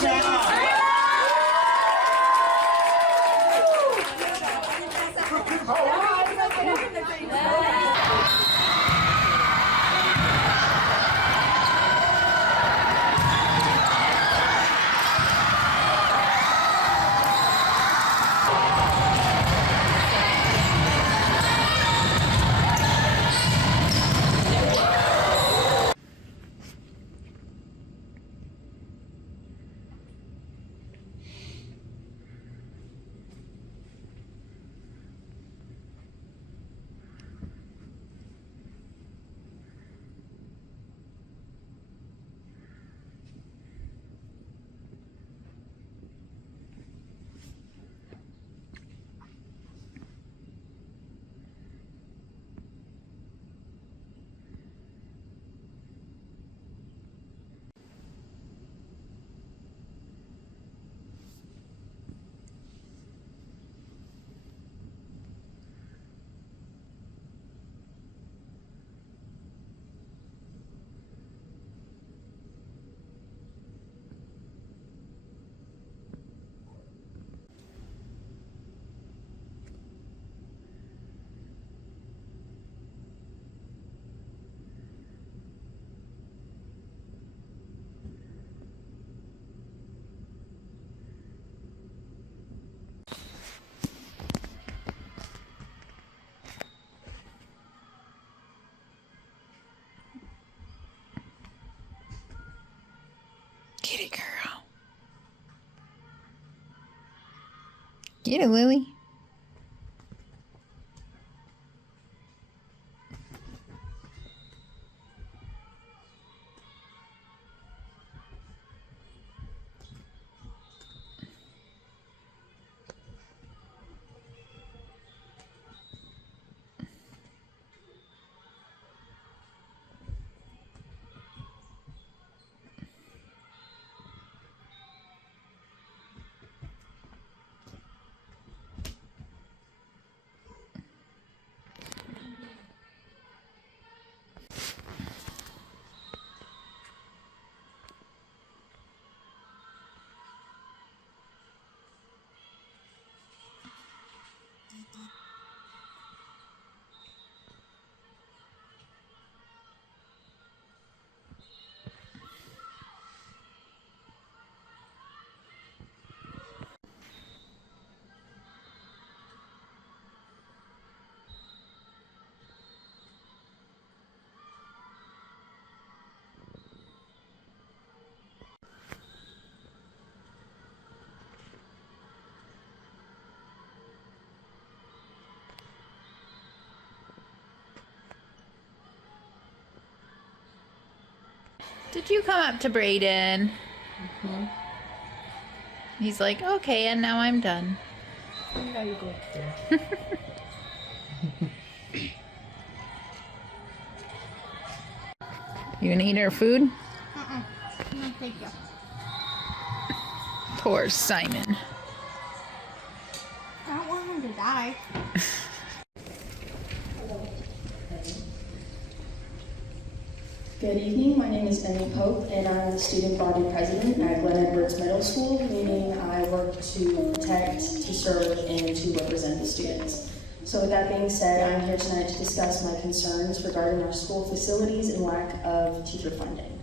Good girl. Get it, Lily. Did you come up to Brayden? He's like, okay, and now I'm done. Now you go upstairs. You gonna eat our food? No, thank you. Poor Simon. I don't want him to die. Good evening, my name is Emmy Pope and I'm the student body president at Glen Edwards Middle School, meaning I work to protect, to serve, and to represent the students. So with that being said, I'm here tonight to discuss my concerns regarding our school facilities and lack of teacher funding.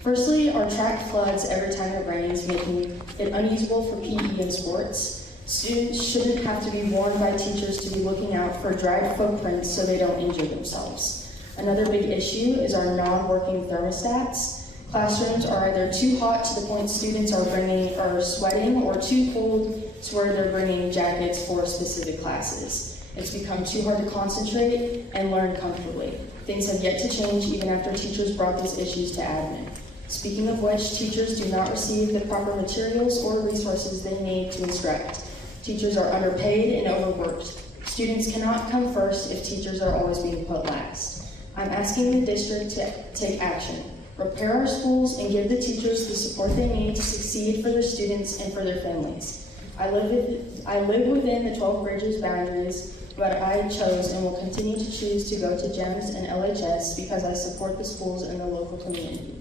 Firstly, our track floods every time it rains, making it unusable for PE and sports. Students shouldn't have to be warned by teachers to be looking out for dried footprints so they don't injure themselves. Another big issue is our non-working thermostats. Classrooms are either too hot to the point students are sweating, or too cold to where they're bringing jackets for specific classes. It's become too hard to concentrate and learn comfortably. Things have yet to change even after teachers brought these issues to admin. Speaking of which, teachers do not receive the proper materials or resources they need to instruct. Teachers are underpaid and overworked. Students cannot come first if teachers are always being put last. I'm asking the district to take action, repair our schools, and give the teachers the support they need to succeed for their students and for their families. I live within the 12 Bridges boundaries, but I chose and will continue to choose to go to GEMS and LHS because I support the schools and the local community.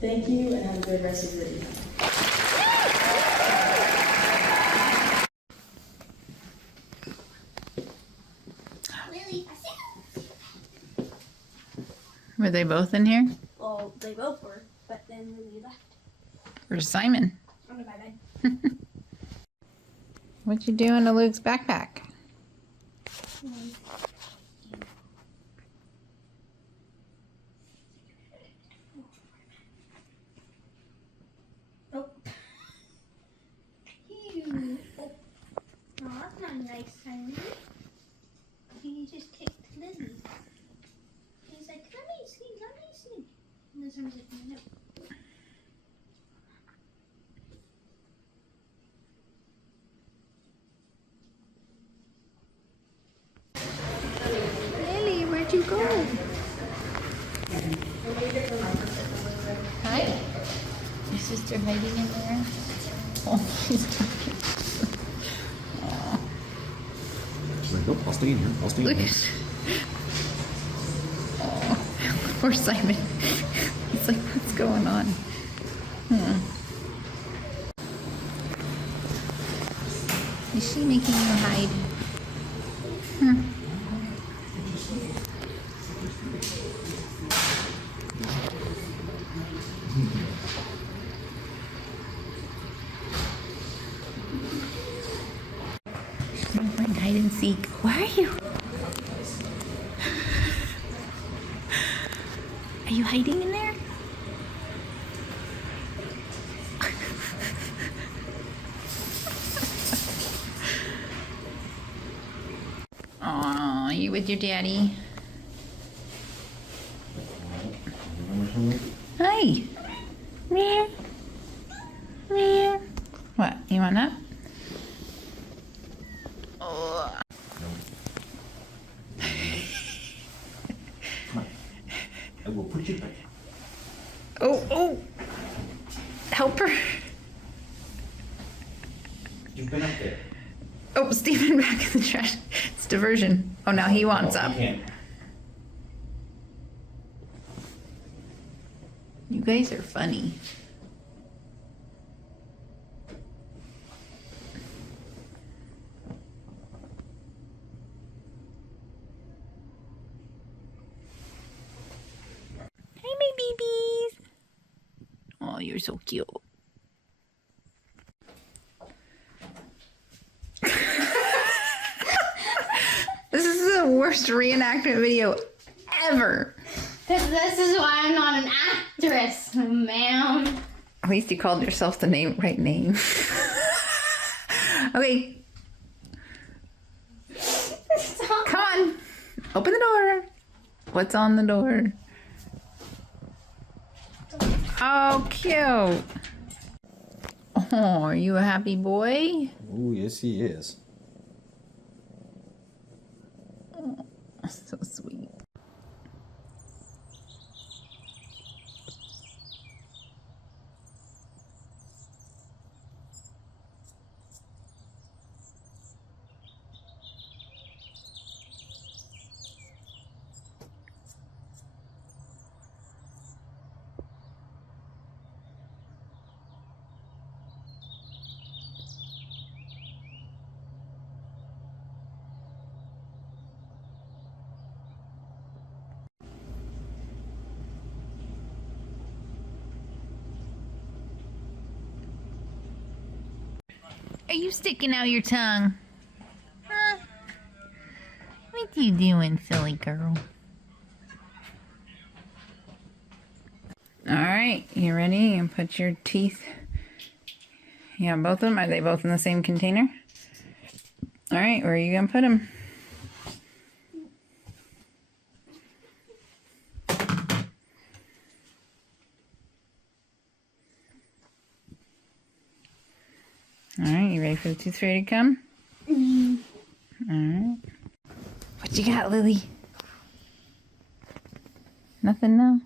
Thank you and have a good rest of your evening. Lily, I see. Were they both in here? Well, they both were, but then Lily left. Where's Simon? Under my bed. What you doing to Luke's backpack? Oh. Ew. Oh. No, that's not nice, Simon. He just kicked Lily. He's like, let me see, let me see. And this one's like, no. Lily, where'd you go? Hi. Your sister hiding in there? Oh, she's talking. Aw. She's like, nope, I'll stay in here. I'll stay in Look here. at Oh, poor Simon. He's like, what's going on? Is she making you hide? She's not playing hide and seek. Where are you? Are you hiding in there? with your daddy. Hi. Meow. Meow. What? You want up? Oh. I will put you back. Oh. Help her. You've been up there. Oh, Stephen back in the trash. It's diversion. Oh, now he wants up. You guys are funny. Hey, my babies. Oh, you're so cute. This is the worst reenactment video ever. Because this is why I'm not an actress, ma'am. At least you called yourself the right name. Okay. Come on. Open the door. What's on the door? Oh, cute. Oh, are you a happy boy? Oh, yes, he is. Oh, so sweet. Are you sticking out your tongue? Huh? What you doing, silly girl? Alright, you ready? And put your teeth... Yeah, both of them? Are they both in the same container? Alright, where are you going to put them? Alright, you ready for the tooth fairy to come? Alright. What you got, Lily? Nothing now?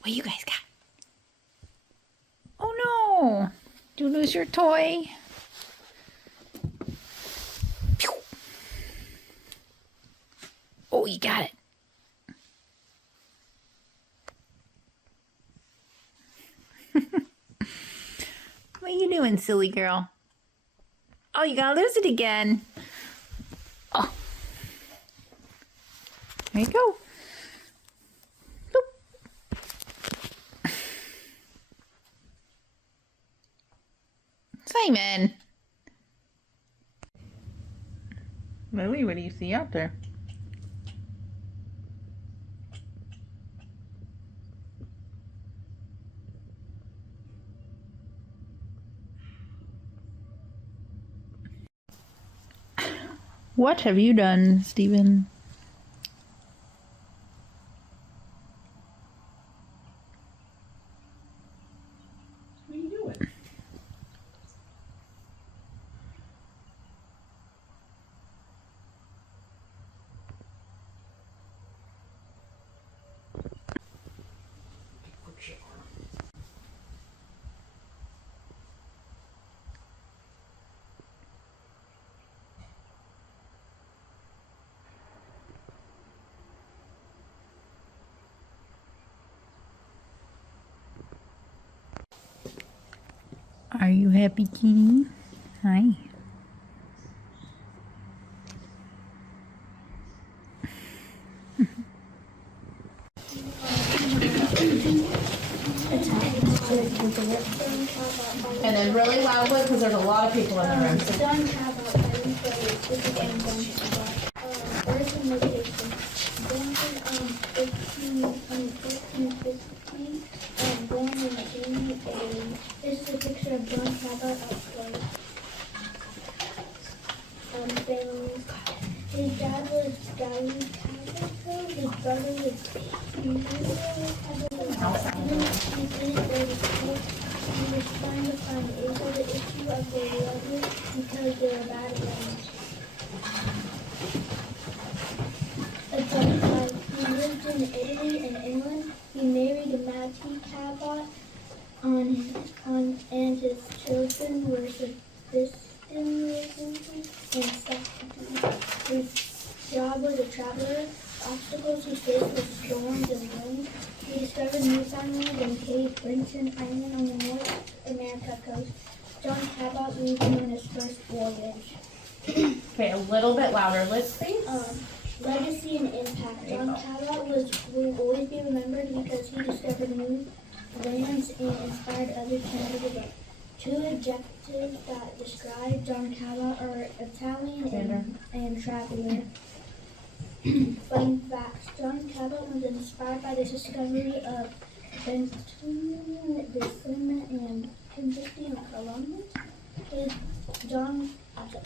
What you guys got? Oh no! Did you lose your toy? Pew. Oh, you got it. What are you doing, silly girl? Oh, you gotta lose it again. Oh. There you go. Boop. Simon. Lily, what do you see out there? What have you done, Stephen? What are you doing? Are you happy, Kitty? Hi. And then really loudly because there's a lot of people in the room. Don't have a this is in where's the location? Born in 1415, born in Jamie A. This is a picture of John Campbell outdoors. Families. His dad was Gary Campbell. His brother was Peter Campbell. He didn't go to school. He was trying to find Asa the issue of their relative because they were bad friends. Adult life. He lived in Italy and England. He married Mattie Cabot and his children were Sebastian and Saturday. His job was a traveler. Obstacles he faced were storms and wind. He discovered Newfoundland and Cape Breton Island on the North America coast. John Cabot moved him on his first voyage. Okay, a little bit louder. Let's please. Legacy and impact. John Cabot will always be remembered because he discovered new lands and inspired others to never give up. Two adjectives that describe John Cabot are Italian and traveler. Fun facts. John Cabot was inspired by the discovery of Benton, the Cinnamon, and Timbuktu in Columbus. John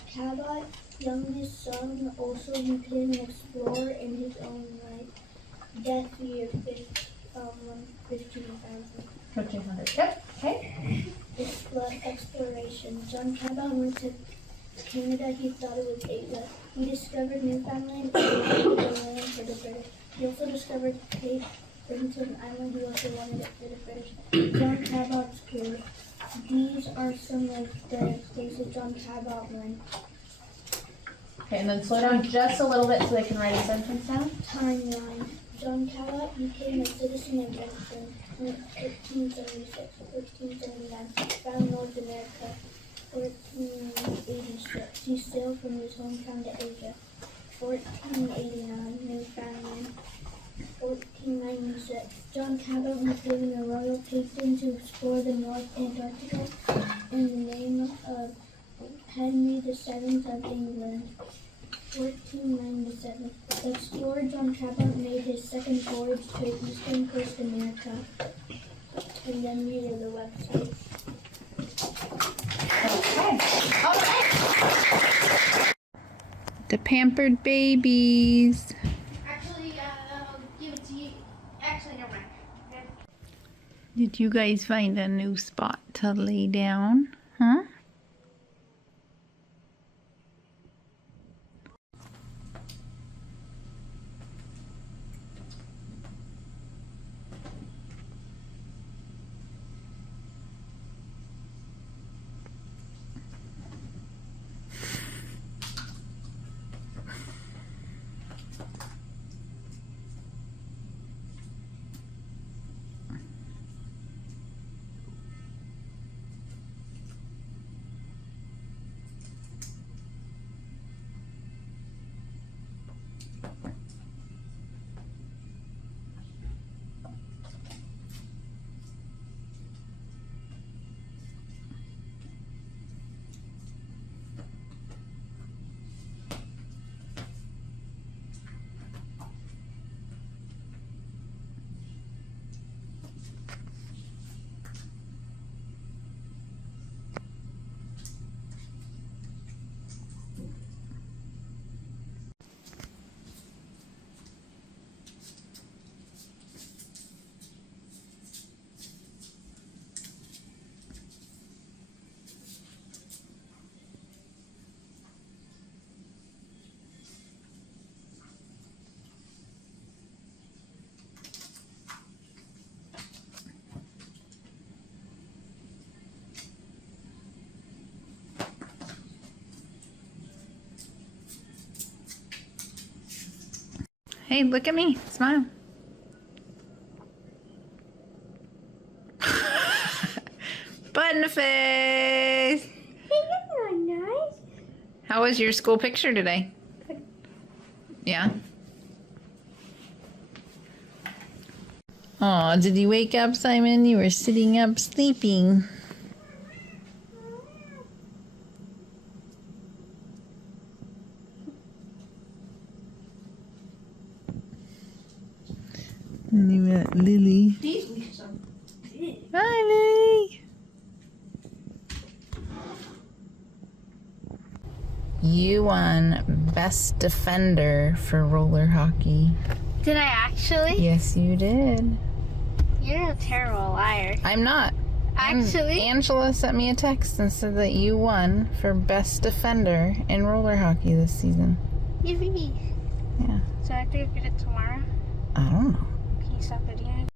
Cabot, youngest son, also became an explorer in his own right. Death year 15,000. 1500. Yep. Okay. Exploration. John Campbell went to Canada. He thought it was Asia. He discovered Newfoundland and wanted the land for the British. He also discovered Cape Breton Island. He also wanted it for the British. John Cabot's tour. These are some of the places John Cabot went. Okay, and then slow down just a little bit so they can write a sentence down. Timeline. John Cabot became a citizen of Benton in 1376, 1379, found North America, 1486. He sailed from his hometown to Asia. 1489, Newfoundland. 1496, John Campbell was given a royal patron to explore the North Antarctica in the name of Henry VII of England. 1497, the explorer John Campbell made his second voyage to eastern coast America. And then these are the websites. Okay. All right. The pampered babies. Actually, I'll give it to you. Actually, never mind. Did you guys find a new spot to lay down? Huh? Hey, look at me. Smile. Button face. Hey, nice. How was your school picture today? Yeah? Aw, did you wake up, Simon? You were sitting up sleeping. And you got Lily. These are some big. Hi, Lily. You won Best Defender for roller hockey. Did I actually? Yes, you did. You're a terrible liar. I'm not. Actually? Angela sent me a text and said that you won for Best Defender in roller hockey this season. Yippee. Yeah. So I have to go get it tomorrow? I don't know. Can you stop videoing?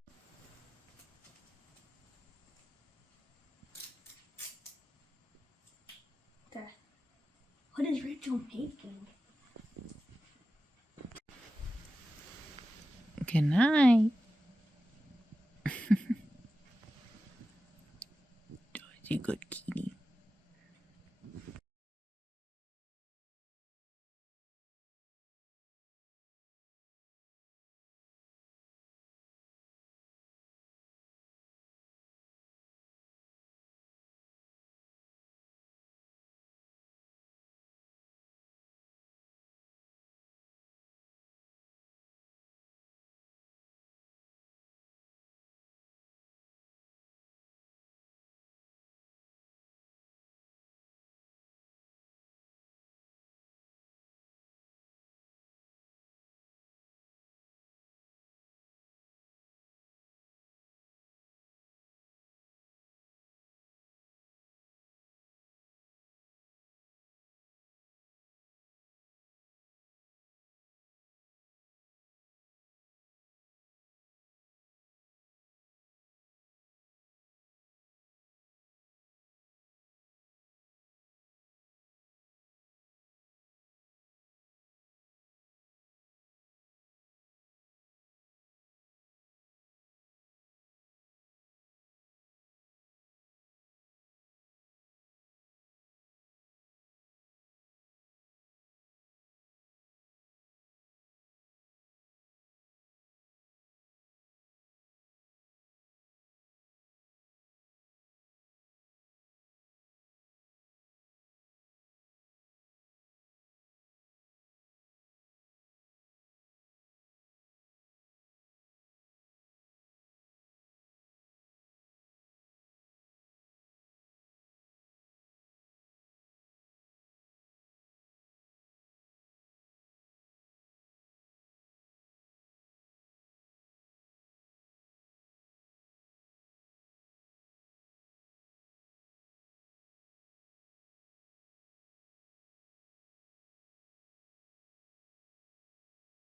What is Rachel making? Good night.